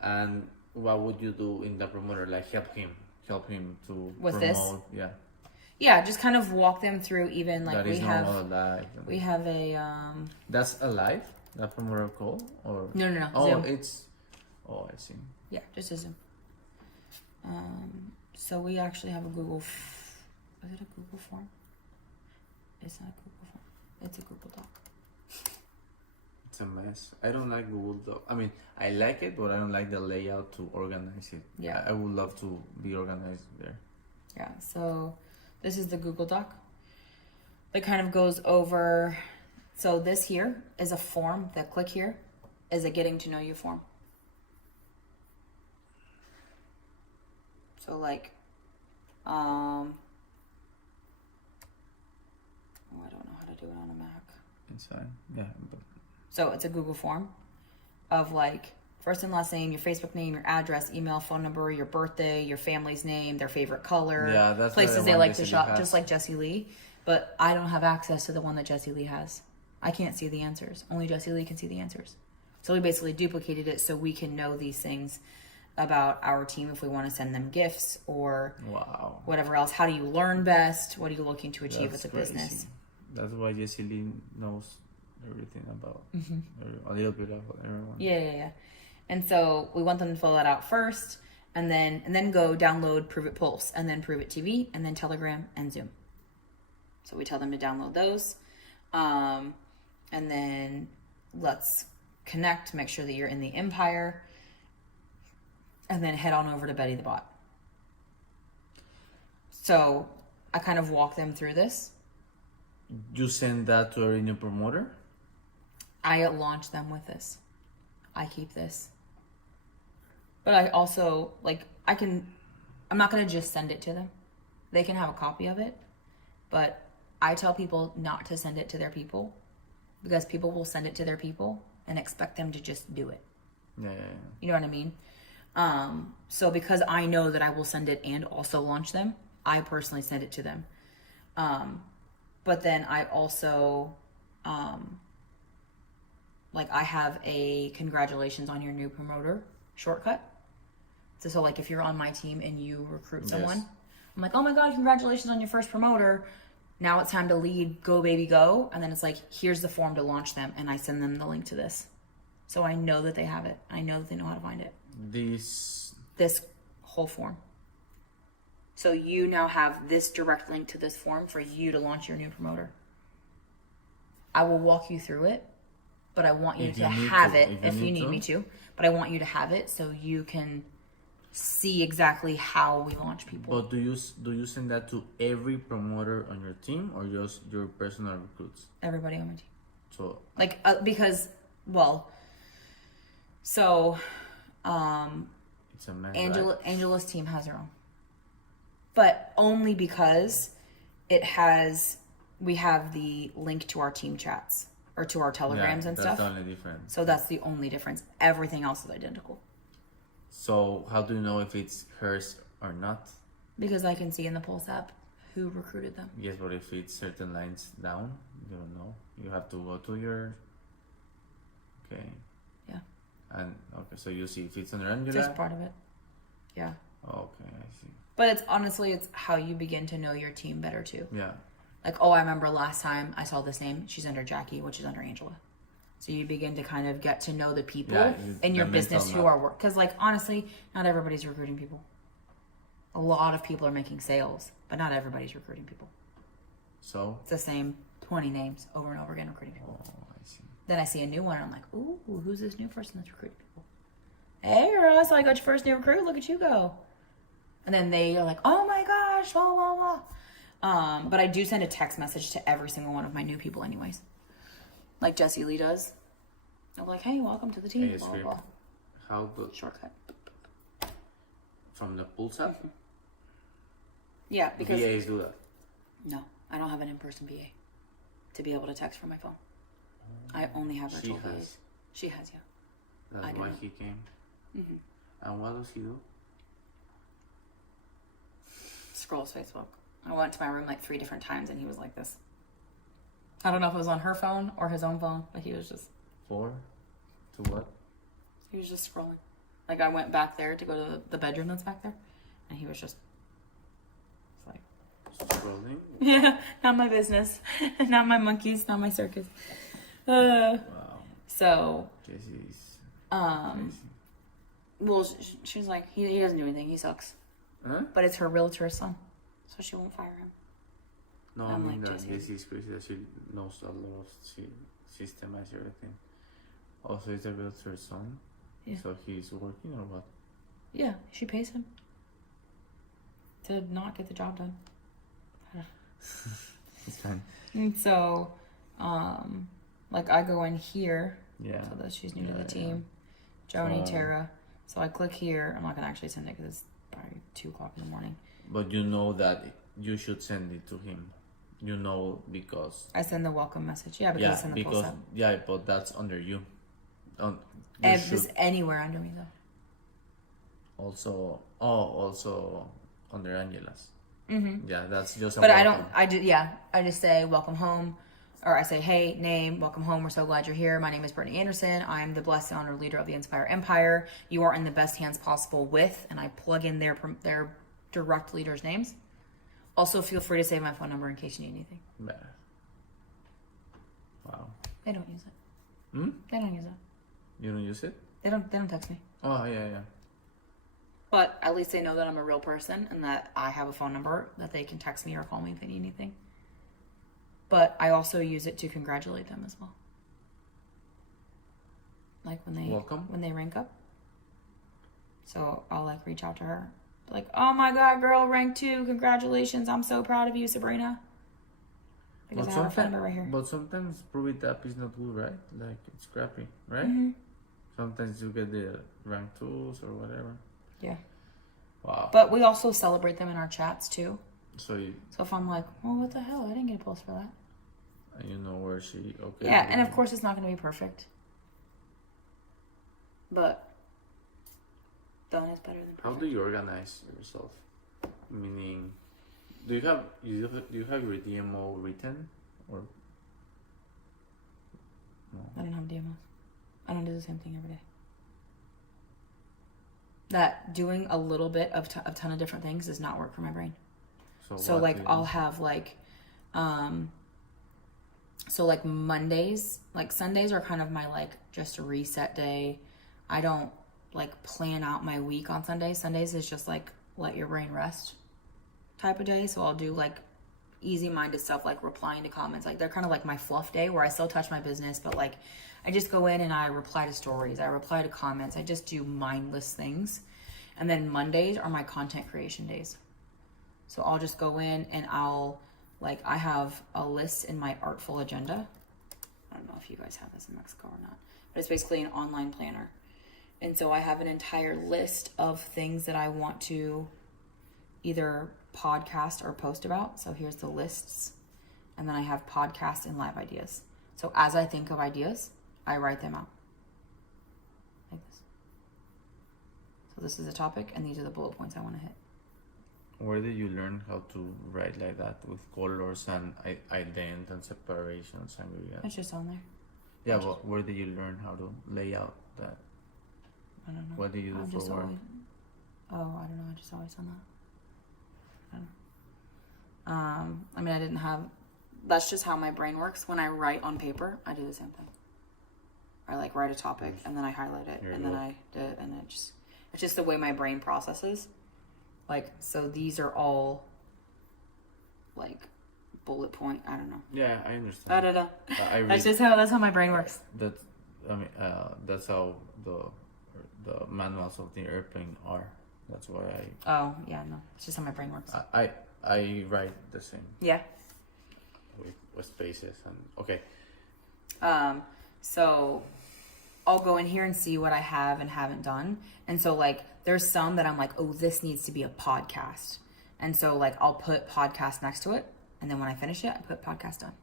And what would you do in the promoter? Like help him to With promote. this? Yeah. Yeah, just kind of walk them through. Even like That we is have live. we have a That's a live. That promoter call or no Oh, Zoom. it's. Oh, I see. Yeah, just a Zoom. So we actually have a Google. Is it a Google form? It's not a Google form. It's a Google Doc. It's a mess. I don't like Google Doc. I mean, I like it, but I don't like the layout to organize it. Yeah. I would love to be organized there. Yeah, so this is the Google Doc. That kind of goes over. So this here is a form. That click here is a getting to know you form. So like, I don't know how to do it on a Mac. It's fine. Yeah. But So it's a Google form of like first and last name, your Facebook name, your address, email, phone number, your birthday, your family's name, their favorite color, yeah, that's places they like to shop, has. just like Jessie Lee. But I don't have access to the one that Jessie Lee has. I can't see the answers. Only Jessie Lee can see the answers. So we basically duplicated it so we can know these things about our team if we want to send them gifts or Wow. whatever else. How do you learn best? What are you looking to achieve That's with a crazy. business? That's why Jessie Lee knows everything about a little bit about everyone. Yeah. And so we want them to fill that out first, and then go download Prove It Pulse, and then Prove It TV, and then Telegram and Zoom. So we tell them to download those, and then let's connect, make sure that you're in the Empire, and then head on over to Betty the Bot. So I kind of walk them through this. You send that to every new promoter? I launch them with this. I keep this. But I also, I'm not going to just send it to them. They can have a copy of it. But I tell people not to send it to their people because people will send it to their people and expect them to just do it. Yeah. You know what I mean? So because I know that I will send it and also launch them, I personally send it to them. But then I also, I have a congratulations on your new promoter shortcut. So like if you're on my team and you recruit someone, Yes. I'm like, oh my God, congratulations on your first promoter. Now it's time to lead, go baby, go. And then it's like, here's the form to launch them. And I send them the link to this. So I know that they have it. I know that they know how to find it. This whole form. So you now have this direct link to this form for you to launch your new promoter. I will walk you through it, but I want you to have it if you need me to. But I want you to have it so you can see exactly how we launch people. But do you send that to every promoter on your team or just your personal recruits? Everybody on my team. So because it's a mess. Angela's team has her own. But only because we have the link to our team chats or to our telegrams and stuff. That's the only difference. So that's the only difference. Everything else is identical. So how do you know if it's hers or not? Because I can see in the Pulse app who recruited them. Yes, but if it's certain lines down, you don't know. You have to go to your... Okay. Yeah. And okay, so you see if it's under Angela? Just part of it. Yeah. Okay, I see. But it's how you begin to know your team better too. Yeah. Like, I remember last time I saw this name. She's under Jackie, which is under Angela. So you begin to kind of get to know the people in your business who are work. Because, honestly, not everybody's recruiting people. A lot of people are making sales, but not everybody's recruiting people. So? It's the same 20 names over and over again recruiting people. Oh, I see. Then I see a new one, and I'm like, ooh, who's this new person that's recruiting people? Hey, girl, so I got your first new recruit. Look at you go. And then they are like, oh my gosh, blah, blah, blah. But I do send a text message to every single one of my new people anyways. Like Jessie Lee does. I'm like, hey, welcome to the team. Hey, blah, blah, blah. How good? Shortcut. From the Pulse app? Mm-hmm. Yeah, because... VAs do that? No, I don't have an in-person VA to be able to text from my phone. I only have virtual VAs. She has, yeah. That's why he came? Mm-hmm. And what does he do? Scrolls Facebook. I went to my room 3 different times and he was like this. I don't know if it was on her phone or his own phone, but he was just... For? To what? He was just scrolling. I went back there to go to the bedroom that's back there, and he was just... Scrolling? Yeah, not my business. Not my monkeys, not my circus. Wow. So... Jessie's... crazy. Well, she was like, he doesn't do anything, he sucks. Huh? But it's her realtor's son, so she won't fire him. No, I'm I mean like, that just this is crazy that she knows a lot of systemize everything. Also, is that with her son? Yeah. So he's working or what? Yeah, she pays him to not get the job done. It's fine. And so, like I go in here. Yeah. So that she's new to the team. Joni, Tara. So I click here. I'm not gonna actually send it because it's probably 2:00 in the morning. But you know that you should send it to him. You know because. I send the welcome message. Yeah, because it's in the post up. Yeah, but that's under you. Just anywhere under me though. Also under Angela's. Mm-hmm. Yeah, that's just. But I just say welcome home, or I say hey, name, welcome home. We're so glad you're here. My name is Brittany Anderson. I'm the blessed owner leader of the Inspire Empire. You are in the best hands possible with, and I plug in their direct leaders' names. Also, feel free to save my phone number in case you need anything. Better. Wow. They don't use it. Hmm? They don't use it. You don't use it? They don't text me. Oh yeah. But at least they know that I'm a real person and that I have a phone number that they can text me or call me if they need anything. But I also use it to congratulate them as well. Like when they rank up. So I'll like reach out to her. Like, oh my God, girl, rank 2. Congratulations. I'm so proud of you, Sabrina. Because I have her phone number right here. But sometimes Prove It app is not good, right? Like it's crappy, right? Mm-hmm. Sometimes you get the rank 2s or whatever. Yeah. Wow. But we also celebrate them in our chats too. So if I'm like, well, what the hell? I didn't get a post for that. And you know where she okay. Yeah, and of course it's not going to be perfect. But done is better than perfect. How do you organize yourself? Meaning, do you have your DMO written or no? I don't have DMOs. I don't do the same thing every day. That doing a little bit of a ton of different things does not work for my brain. So like I'll have like, so like Mondays, like Sundays are kind of my like just a reset day. I don't like plan out my week on Sundays. Sundays is just like let your brain rest type of day. So I'll do like easy minded stuff like replying to comments. Like they're kind of like my fluff day where I still touch my business, but like I just go in and I reply to stories. I reply to comments. I just do mindless things. And then Mondays are my content creation days. So I'll just go in and I have a list in my Artful agenda. I don't know if you guys have this in Mexico or not, but it's basically an online planner. And so I have an entire list of things that I want to either podcast or post about. So here's the lists. And then I have podcast and live ideas. So as I think of ideas, I write them out. Like this. So this is a topic and these are the bullet points I want to hit. Where did you learn how to write like that with colors and ident and separations and It's just on there. Yeah, but where did you learn how to lay out that? I don't know. What do you do for work? I don't know. I just always done that. I don't know. I mean, I didn't have. That's just how my brain works. When I write on paper, I do the same thing. I like write a topic and then I highlight it and then I do it and it's just the way my brain processes. Like, so these are all like bullet point. I don't know. Yeah, I understand. That's how my brain works. That's how the manuals of the airplane are. That's why Oh yeah, no, it's just how my brain works. I write the same. Yeah. With spaces and okay. So I'll go in here and see what I have and haven't done. And so like there's some that I'm like, oh, this needs to be a podcast. And so like I'll put podcast next to it. And then when I finish it, I put podcast done.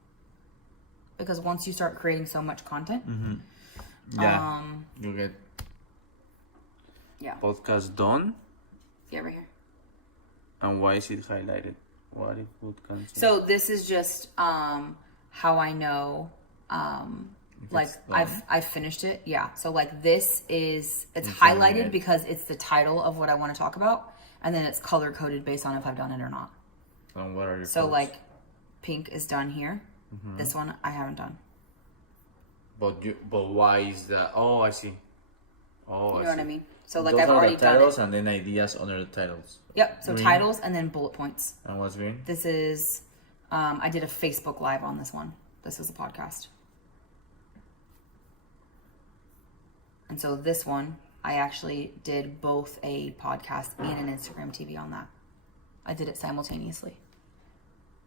Because once you start creating so much content, you get podcast done. Yeah, right here. And why is it highlighted? What if good content? So this is just how I know like I've finished it. Yeah. So like it's highlighted because it's the title of what I want to talk about, and then it's color coded based on if I've done it or not. And what are your So quotes? like pink is done here. Mm-hmm. This one I haven't done. But why is that? Oh, I see. Oh, you know what I mean? So like those I've already the titles done it. And then ideas under the titles. Yep. So green. Titles and then bullet points. And what's green? This is I did a Facebook Live on this one. This was a podcast. And so this one, I actually did both a podcast and an Instagram TV on that. I did it simultaneously.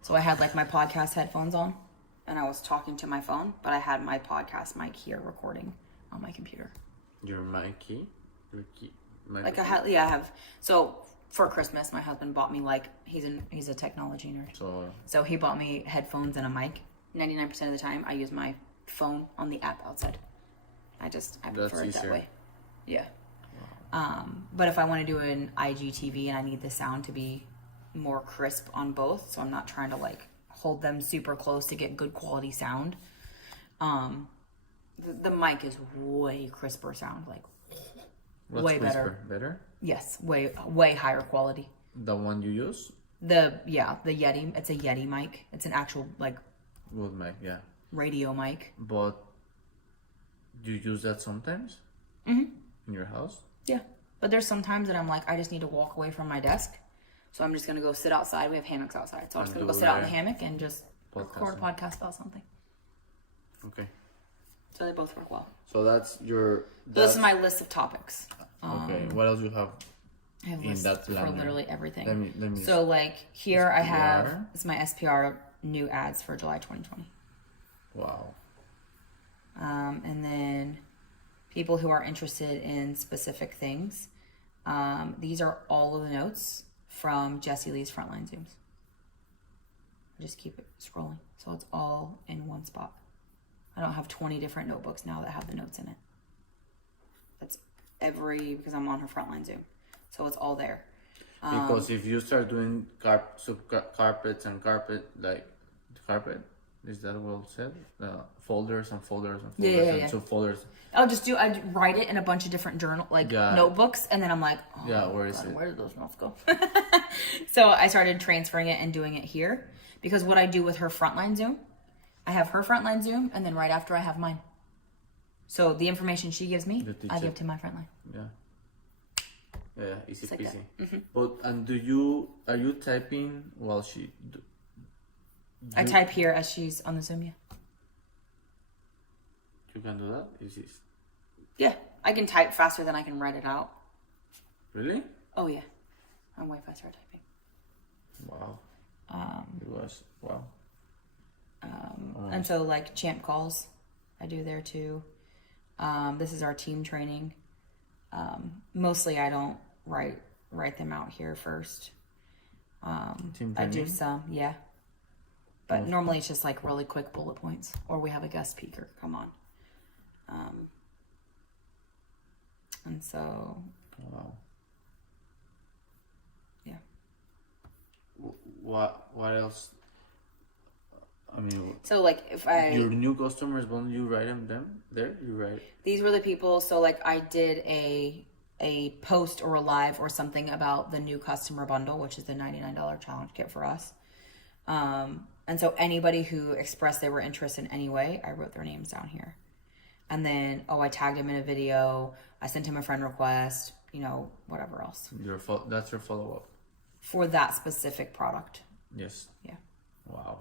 So I had like my podcast headphones on and I was talking to my phone, but I had my podcast mic here recording on my computer. Your mic key? Your key? Like I have. So for Christmas, my husband bought me like, he's a technology nerd. So he bought me headphones and a mic. 99% of the time I use my phone on the app outside. I prefer it that way. Yeah. Wow. But if I want to do an IGTV and I need the sound to be more crisp on both, so I'm not trying to like hold them super close to get good quality sound. The mic is way crisper sound, like way crisper? Better? Yes, way higher quality. The one you use? The Yeti. It's a Yeti mic. It's an actual like wood mic, yeah. Radio mic. But do you use that sometimes? Mm-hmm. In your house? Yeah. But there's some times that I'm like, I just need to walk away from my desk. So I'm just going to go sit outside. We have hammocks outside. So I'm just going to go sit out in the hammock and just record a podcast about something. Okay. So they both work well. So that's your... This is my list of topics. Okay. What else you have? I have in lists that planner? for literally everything. Let me so like here SPR. I have, it's my SPR new ads for July 2020. Wow. And then people who are interested in specific things. These are all of the notes from Jessie Lee's Frontline Zooms. I just keep it scrolling. So it's all in one spot. I don't have 20 different notebooks now that have the notes in it. That's because I'm on her Frontline Zoom. So it's all there. Because if you start doing carpets and carpet, is that well said? Folders and folders and folders and subfolders. I write it in a bunch of different notebooks, and then I'm like, where is it? Where did those notes go? So I started transferring it and doing it here, because what I do with her Frontline Zoom, I have her Frontline Zoom, and then right after I have mine. So the information she gives me, I give to my Frontline. Yeah, easy like peasy. Mm-hmm. But are you typing while she? I type here as she's on the Zoom. Yeah. You can do that. Is it? Yeah, I can type faster than I can write it out. Really? Oh yeah, I'm way faster at typing. Wow. Wow. And so like champ calls, I do there too. This is our team training. Mostly I don't write them out here first. Team training? I do some, yeah. But normally it's just like really quick bullet points, or we have a guest speaker come on. And so, wow. Yeah. What else? I mean, so like if your new customers, when you write them there, you write. These were the people. So like I did a post or a live or something about the new customer bundle, which is the $99 challenge kit for us. And so anybody who expressed they were interested in any way, I wrote their names down here. And then, I tagged him in a video. I sent him a friend request, whatever else. That's your follow-up. For that specific product. Yes. Yeah. Wow.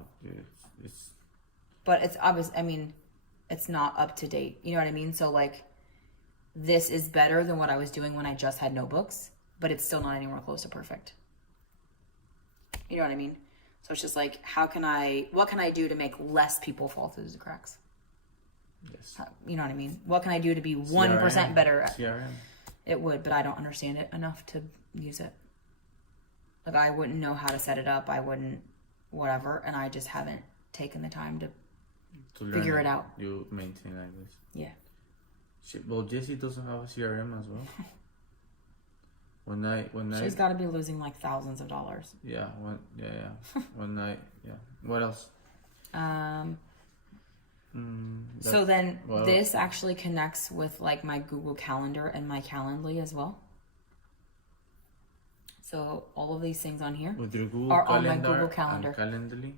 But it's obvious, it's not up to date. You know what I mean? So like, this is better than what I was doing when I just had notebooks, but it's still not anywhere close to perfect. You know what I mean? So it's just like, what can I do to make less people fall through the cracks? Yes. You know what I mean? What can I do to be 1% better? CRM. It would, but I don't understand it enough to use it. Like, I wouldn't know how to set it up. I wouldn't, whatever. And I just haven't taken the time to figure it out. You maintain like this. Yeah. Well, Jessie doesn't have a CRM as well. She's got to be losing like thousands of dollars. Yeah. What else? So then this actually connects with like my Google Calendar and my Calendly as well. So all of these things on here with your Google are Calendar on my Google Calendar. And Calendly.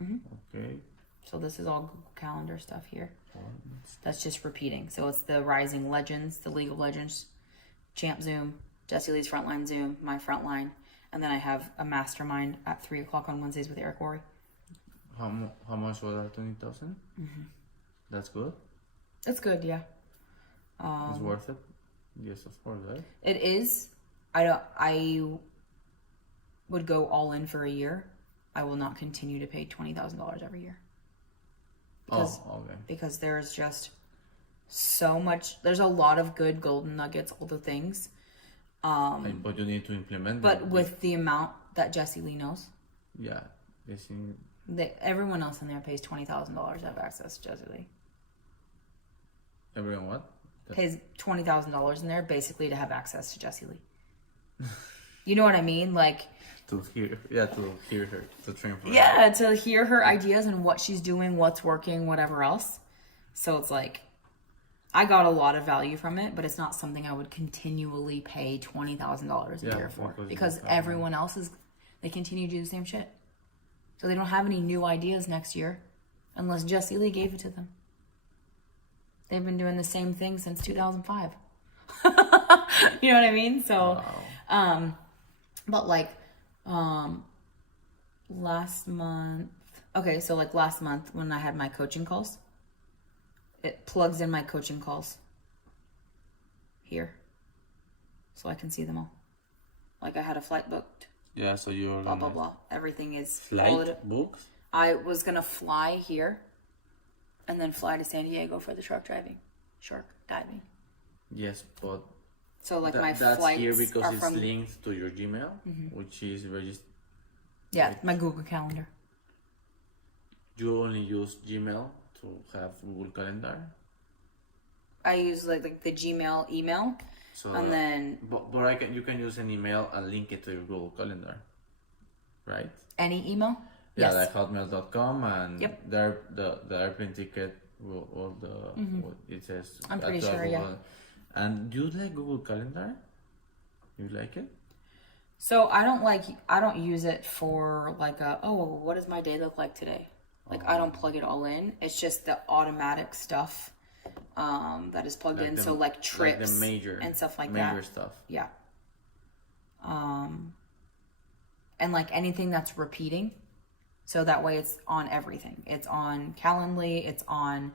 Mm-hmm. Okay. So this is all Google Calendar stuff here. That's just repeating. So it's the Rising Legends, the League of Legends, Champ Zoom, Jessie Lee's Frontline Zoom, my Frontline, and then I have a mastermind at 3:00 on Wednesdays with Eric Worre. How much was that? 20,000. That's good. It's good, yeah. It's worth it. Yes, of course, right? It is. I would go all in for a year. I will not continue to pay $20,000 every year. Because, okay. Because there's just so much. There's a lot of good golden nuggets, all the things. But you need to implement. But with the amount that Jessie Lee knows. Yeah. Everyone else in there pays $20,000 to have access to Jessie Lee. Everyone what? Pays $20,000 in there basically to have access to Jessie Lee. You know what I mean? Like to hear her, to train for her. Yeah, to hear her ideas and what she's doing, what's working, whatever else. So it's like, I got a lot of value from it, but it's not something I would continually pay $20,000 a year for. Because everyone else they continue to do the same shit. So they don't have any new ideas next year unless Jessie Lee gave it to them. They've been doing the same thing since 2005. You know what I mean? So, wow. But like, last month when I had my coaching calls, it plugs in my coaching calls here. So I can see them all. Like I had a flight booked. Yeah, so you're blah, blah, blah. Everything is... Flight booked? I was going to fly here and then fly to San Diego for the shark diving. Yes, but... So like my that's flights here because are it's from... linked to your Gmail, which is registered. Yeah, my Google Calendar. You only use Gmail to have Google Calendar? I use like the Gmail email, so and then... But you can use an email and link it to your Google Calendar, right? Any email? Yeah, Yes. like hotmail.com and Yep. the airplane ticket or what it says. I'm pretty sure, Google. yeah. And do you like Google Calendar? You like it? So I don't use it for like what does my day look like today? Like I don't plug it all in. It's just the automatic stuff that is plugged in. So like trips like the major, and stuff like that. Major stuff. Yeah. And like anything that's repeating. So that way it's on everything. It's on Calendly. It's on,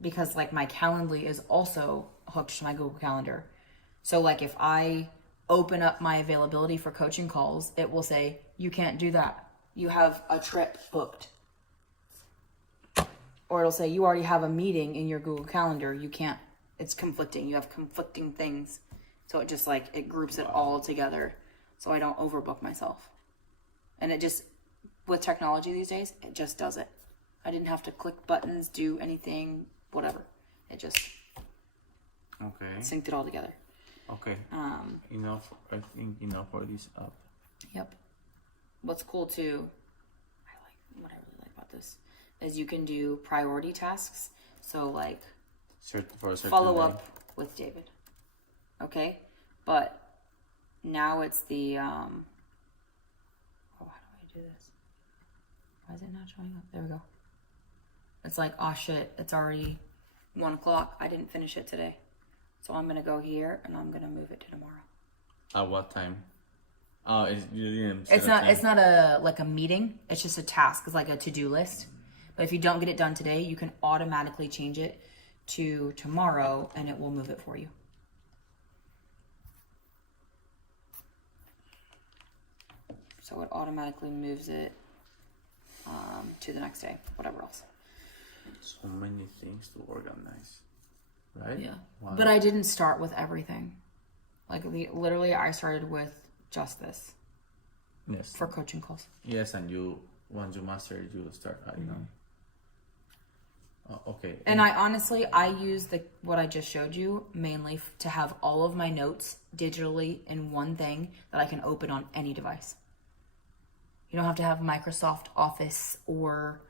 because like my Calendly is also hooked to my Google Calendar. So like if I open up my availability for coaching calls, it will say, you can't do that. You have a trip booked. Or it'll say, you already have a meeting in your Google Calendar. You can't, it's conflicting. You have conflicting things. So it just like, it groups it all together so I don't overbook myself. And it just, with technology these days, it just does it. I didn't have to click buttons, do anything, whatever. It just synced it all together. Okay. Enough. I think enough for this app. Yep. What's cool too, what I really like about this, is you can do priority tasks. So like, follow up with David. Okay? But now it's the, how do I do this? Why is it not showing up? There we go. It's like, oh shit, it's already 1:00. I didn't finish it today. So I'm going to go here and I'm going to move it to tomorrow. At what time? Oh, it's not a meeting. It's just a task. It's like a to-do list. But if you don't get it done today, you can automatically change it to tomorrow and it will move it for you. So it automatically moves it to the next day, whatever else. So many things to organize, right? Yeah. Wow. But I didn't start with everything. Like literally, I started with just this. Yes. For coaching calls. Yes, and once you master it, you start. Okay. And I use what I just showed you mainly to have all of my notes digitally in one thing that I can open on any device. You don't have to have Microsoft Office or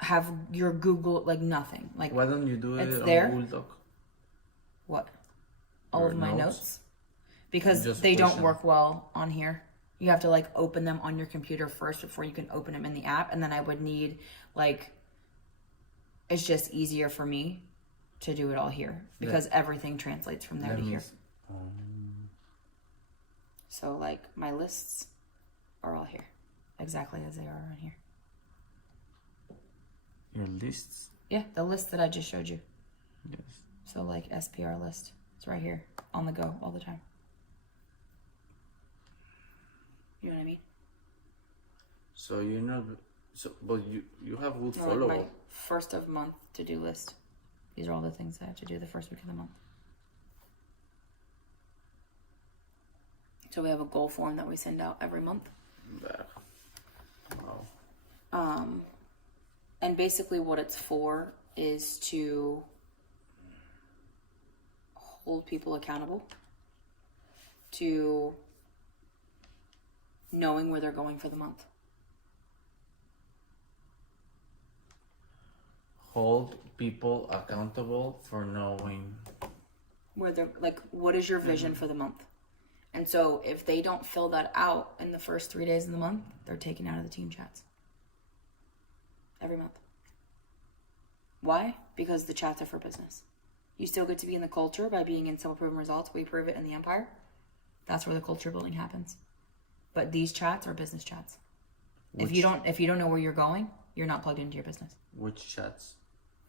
have your Google, like nothing. Like, why don't you do it on there. Google Doc? What? All Your of my notes? Because just they push don't them. work well on here. You have to like open them on your computer first before you can open them in the app. And then I would need like, it's just easier for me to do it all here because everything translates from there to here. So like my lists are all here, exactly as they are on here. Your lists? Yeah, the list that I just showed you. Yes. So like SPR list. It's right here on the go all the time. You know what I mean? So you know, but you have good Like follow my up. first of month to-do list. These are all the things I have to do the first week of the month. So we have a goal form that we send out every month. Wow. And basically what it's for is to hold people accountable to knowing where they're going for the month. Hold people accountable for knowing Where they're like, what is your vision for the month? And so if they don't fill that out in the first 3 days of the month, they're taken out of the team chats. Every month. Why? Because the chats are for business. You still get to be in the culture by being in Simple Proven Results. We prove it in the Empire. That's where the culture building happens. But these chats are business chats. If you don't know where you're going, you're not plugged into your business. which chats?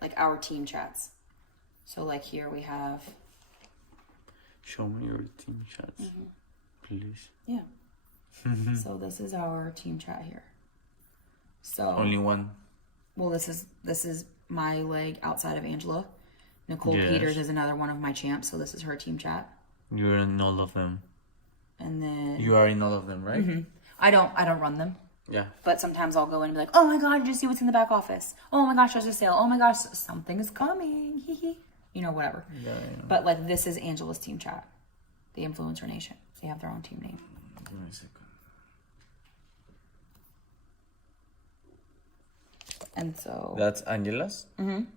Like our team chats. So like here we have. Show me your team chats, please. Yeah. So this is our team chat here. So Only one. well, this is my leg outside of Angela. Nicole Yes. Peters is another one of my champs, so this is her team chat. You're in all of them. And then You are in all of them, right? I don't run them. Yeah. But sometimes I'll go in and be like, oh my god, did you see what's in the back office? Oh my gosh, there's a sale. Oh my gosh, something is coming. You know, whatever. Yeah. But like this is Angela's team chat. The Influencer Nation. They have their own team name. Give me a second. And so That's Angela's? and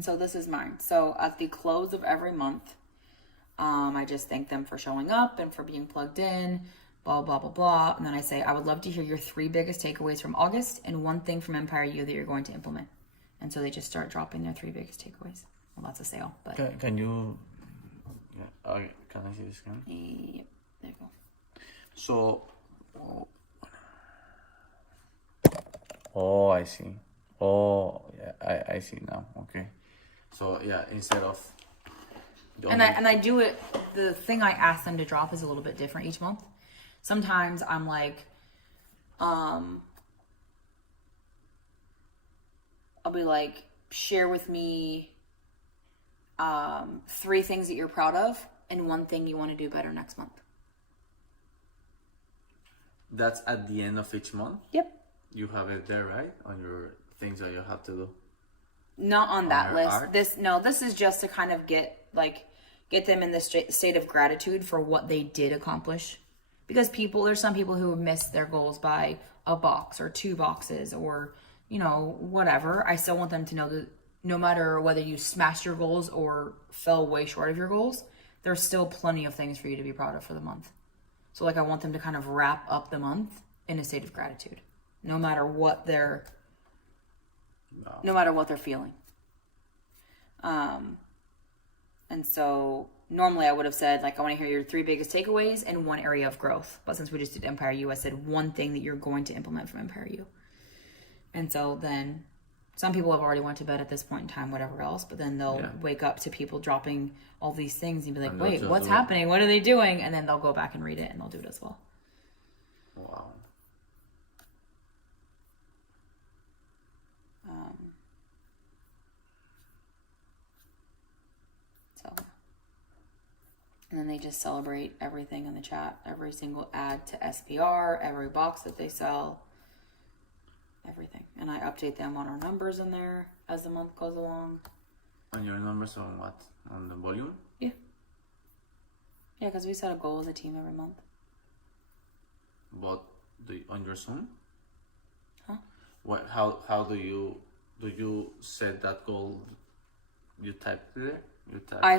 so this is mine. So at the close of every month, I just thank them for showing up and for being plugged in, blah, blah, blah, blah. And then I say, I would love to hear your 3 biggest takeaways from August and 1 thing from Empire U that you're going to implement. And so they just start dropping their 3 biggest takeaways. Well, that's a sale, but Can you... Yeah. Okay. Can I see this again? yep, there you go. So... Oh, I see. Oh, yeah, I see now. Okay. So, yeah, instead of... And I do it, the thing I ask them to drop is a little bit different each month. Sometimes I'm like, I'll be like, share with me 3 things that you're proud of and 1 thing you want to do better next month. That's at the end of each month? Yep. You have it there, right? On your things that you have to do. Not on that your list. art? This is just to kind of get them in the state of gratitude for what they did accomplish. Because there's some people who miss their goals by a box or 2 boxes or, whatever. I still want them to know that no matter whether you smashed your goals or fell way short of your goals, there's still plenty of things for you to be proud of for the month. So I want them to kind of wrap up the month in a state of gratitude, no matter what they're feeling. And so normally I would have said, I want to hear your 3 biggest takeaways and 1 area of growth. But since we just did Empire U, I said 1 thing that you're going to implement from Empire U. And so then some people have already went to bed at this point in time, whatever else. But then they'll wake up to people dropping all these things and be like, wait, what's happening? What are they doing? And then they'll go back and read it and they'll do it as well. Wow. And then they just celebrate everything in the chat, every single ad to SPR, every box that they sell, everything. And I update them on our numbers in there as the month goes along. On your numbers on what? On the volume? Yeah. Yeah, because we set a goal as a team every month. But on your Zoom? Huh? What? How do you set that goal? You type it? I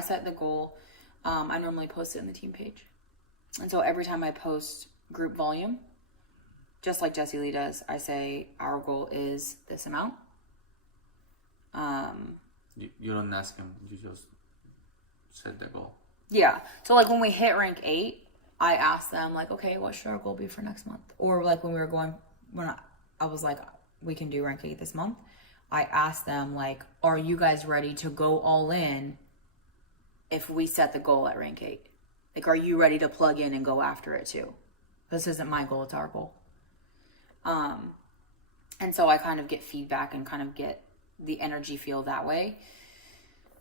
set the goal. I normally post it in the team page. And so every time I post group volume, just like Jessie Lee does, I say our goal is this amount. You don't ask him, you just set the goal. Yeah. So when we hit rank 8, I asked them okay, what should our goal be for next month? Or when I was like, we can do rank 8 this month, I ask them, like, are you guys ready to go all in if we set the goal at rank 8? Like, are you ready to plug in and go after it too? This isn't my goal, it's our goal. And so I kind of get feedback and kind of get the energy feel that way.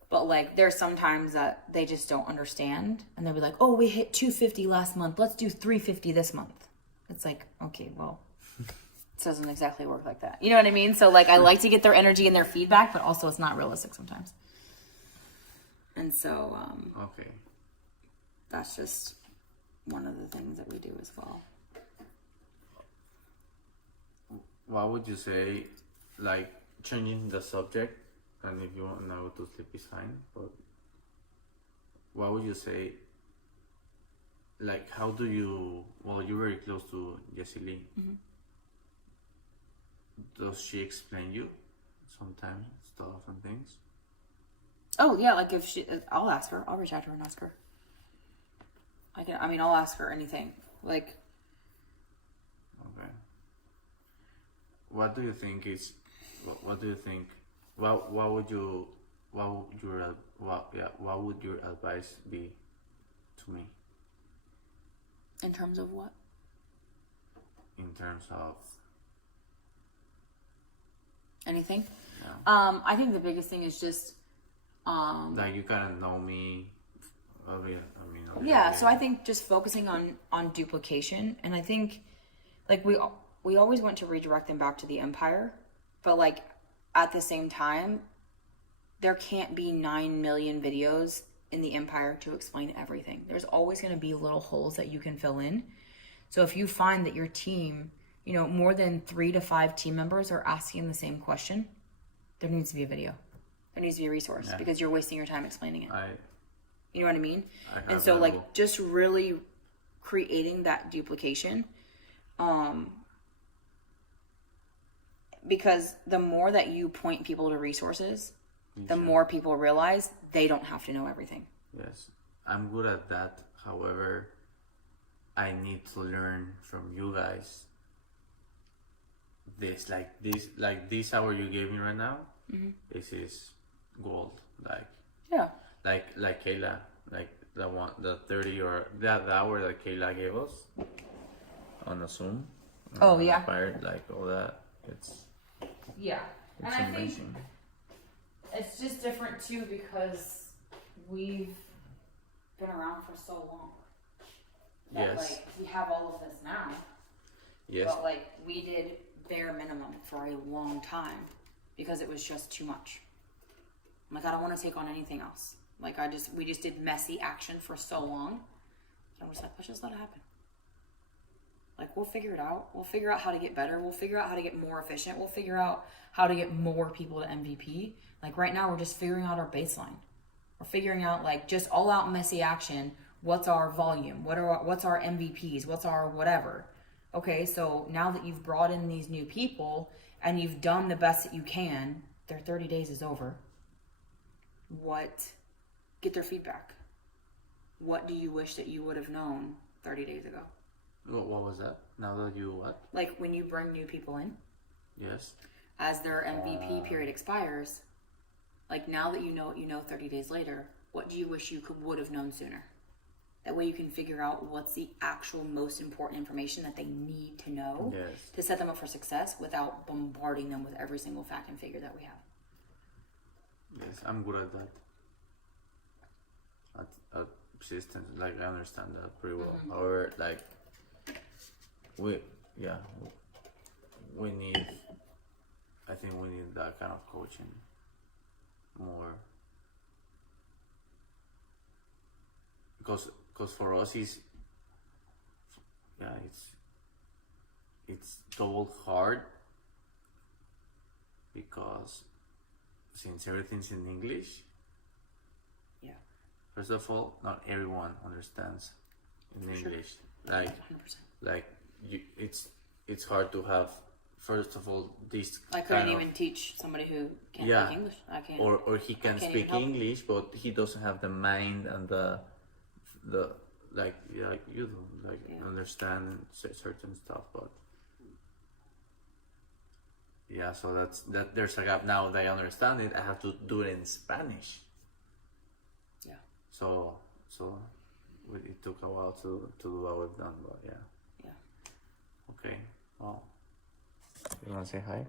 But like, there's sometimes that they just don't understand, and they'll be like, oh, we hit 250 last month, let's do 350 this month. It's like, okay, well, it doesn't exactly work like that. You know what I mean? So like, I like to get their energy and their feedback, but also it's not realistic sometimes. And so, okay, that's just one of the things that we do as well. what would you say, like, changing the subject, and if you want to go to sleep is fine, but what would you say, like, how do you, well, you're very close to Jessie Lee. Mm-hmm. Does she explain you sometimes stuff and things? Oh yeah, like if I'll ask her. I'll reach out to her and ask her. I'll ask her anything. Like, okay. What do you think is? What do you think? What would your advice be to me? in terms of what? In terms of Anything? yeah. I think the biggest thing is just Like, you kind of know me. Yeah, so I think just focusing on duplication, and I think like we always want to redirect them back to the Empire, but like at the same time, there can't be 9 million videos in the Empire to explain everything. There's always going to be little holes that you can fill in. So if you find that your team, more than 3 to 5 team members are asking the same question, there needs to be a video. There needs to be a resource because you're wasting your time explaining it. You know what I mean? And so like just really creating that duplication, because the more that you point people to resources, the more people realize they don't have to know everything. Yes, I'm good at that. However, I need to learn from you guys. This hour you gave me right now, this is gold. Like Kayla, like the 30 or that hour that Kayla gave us on the Zoom. Oh yeah. Inspired, like all that. It's and I amazing. think it's just different too because we've been around for so long. That, Yes. like, we have all of this now. Yes. But like we did bare minimum for a long time because it was just too much. I'm like, I don't want to take on anything else. Like we just did messy action for so long. So I was like, let's just let it happen. Like, we'll figure it out. We'll figure out how to get better. We'll figure out how to get more efficient. We'll figure out how to get more people to MVP. Like right now, we're just figuring out our baseline. We're figuring out like just all out messy action. What's our volume? What's our MVPs? What's our whatever? Okay, so now that you've brought in these new people and you've done the best that you can, their 30 days is over. Get their feedback. What do you wish that you would have known 30 days ago? What was that? Now that you what? Like when you bring new people in, Yes. as their MVP period expires, like now that you know what you know 30 days later, what do you wish you would have known sooner? That way you can figure out what's the actual most important information that they need to know to set them up for success without bombarding them with every single fact and figure that we have. Yes, I'm good at that. At systems, like I understand that pretty well. However, like we need. I think we need that kind of coaching more because for us it's double hard because since everything's in English. First of all, not everyone understands in English. Like 100%. It's hard to have. First of all, this. I couldn't even teach somebody who can't speak English. I can't. Or he can speak English, but he doesn't have the mind and the like you do, understand certain stuff. But yeah, so that there's a gap. Now that I understand it, I have to do it in Spanish. Yeah. So it took a while to do what we've done, but yeah. Yeah. Okay. Well, you wanna say hi?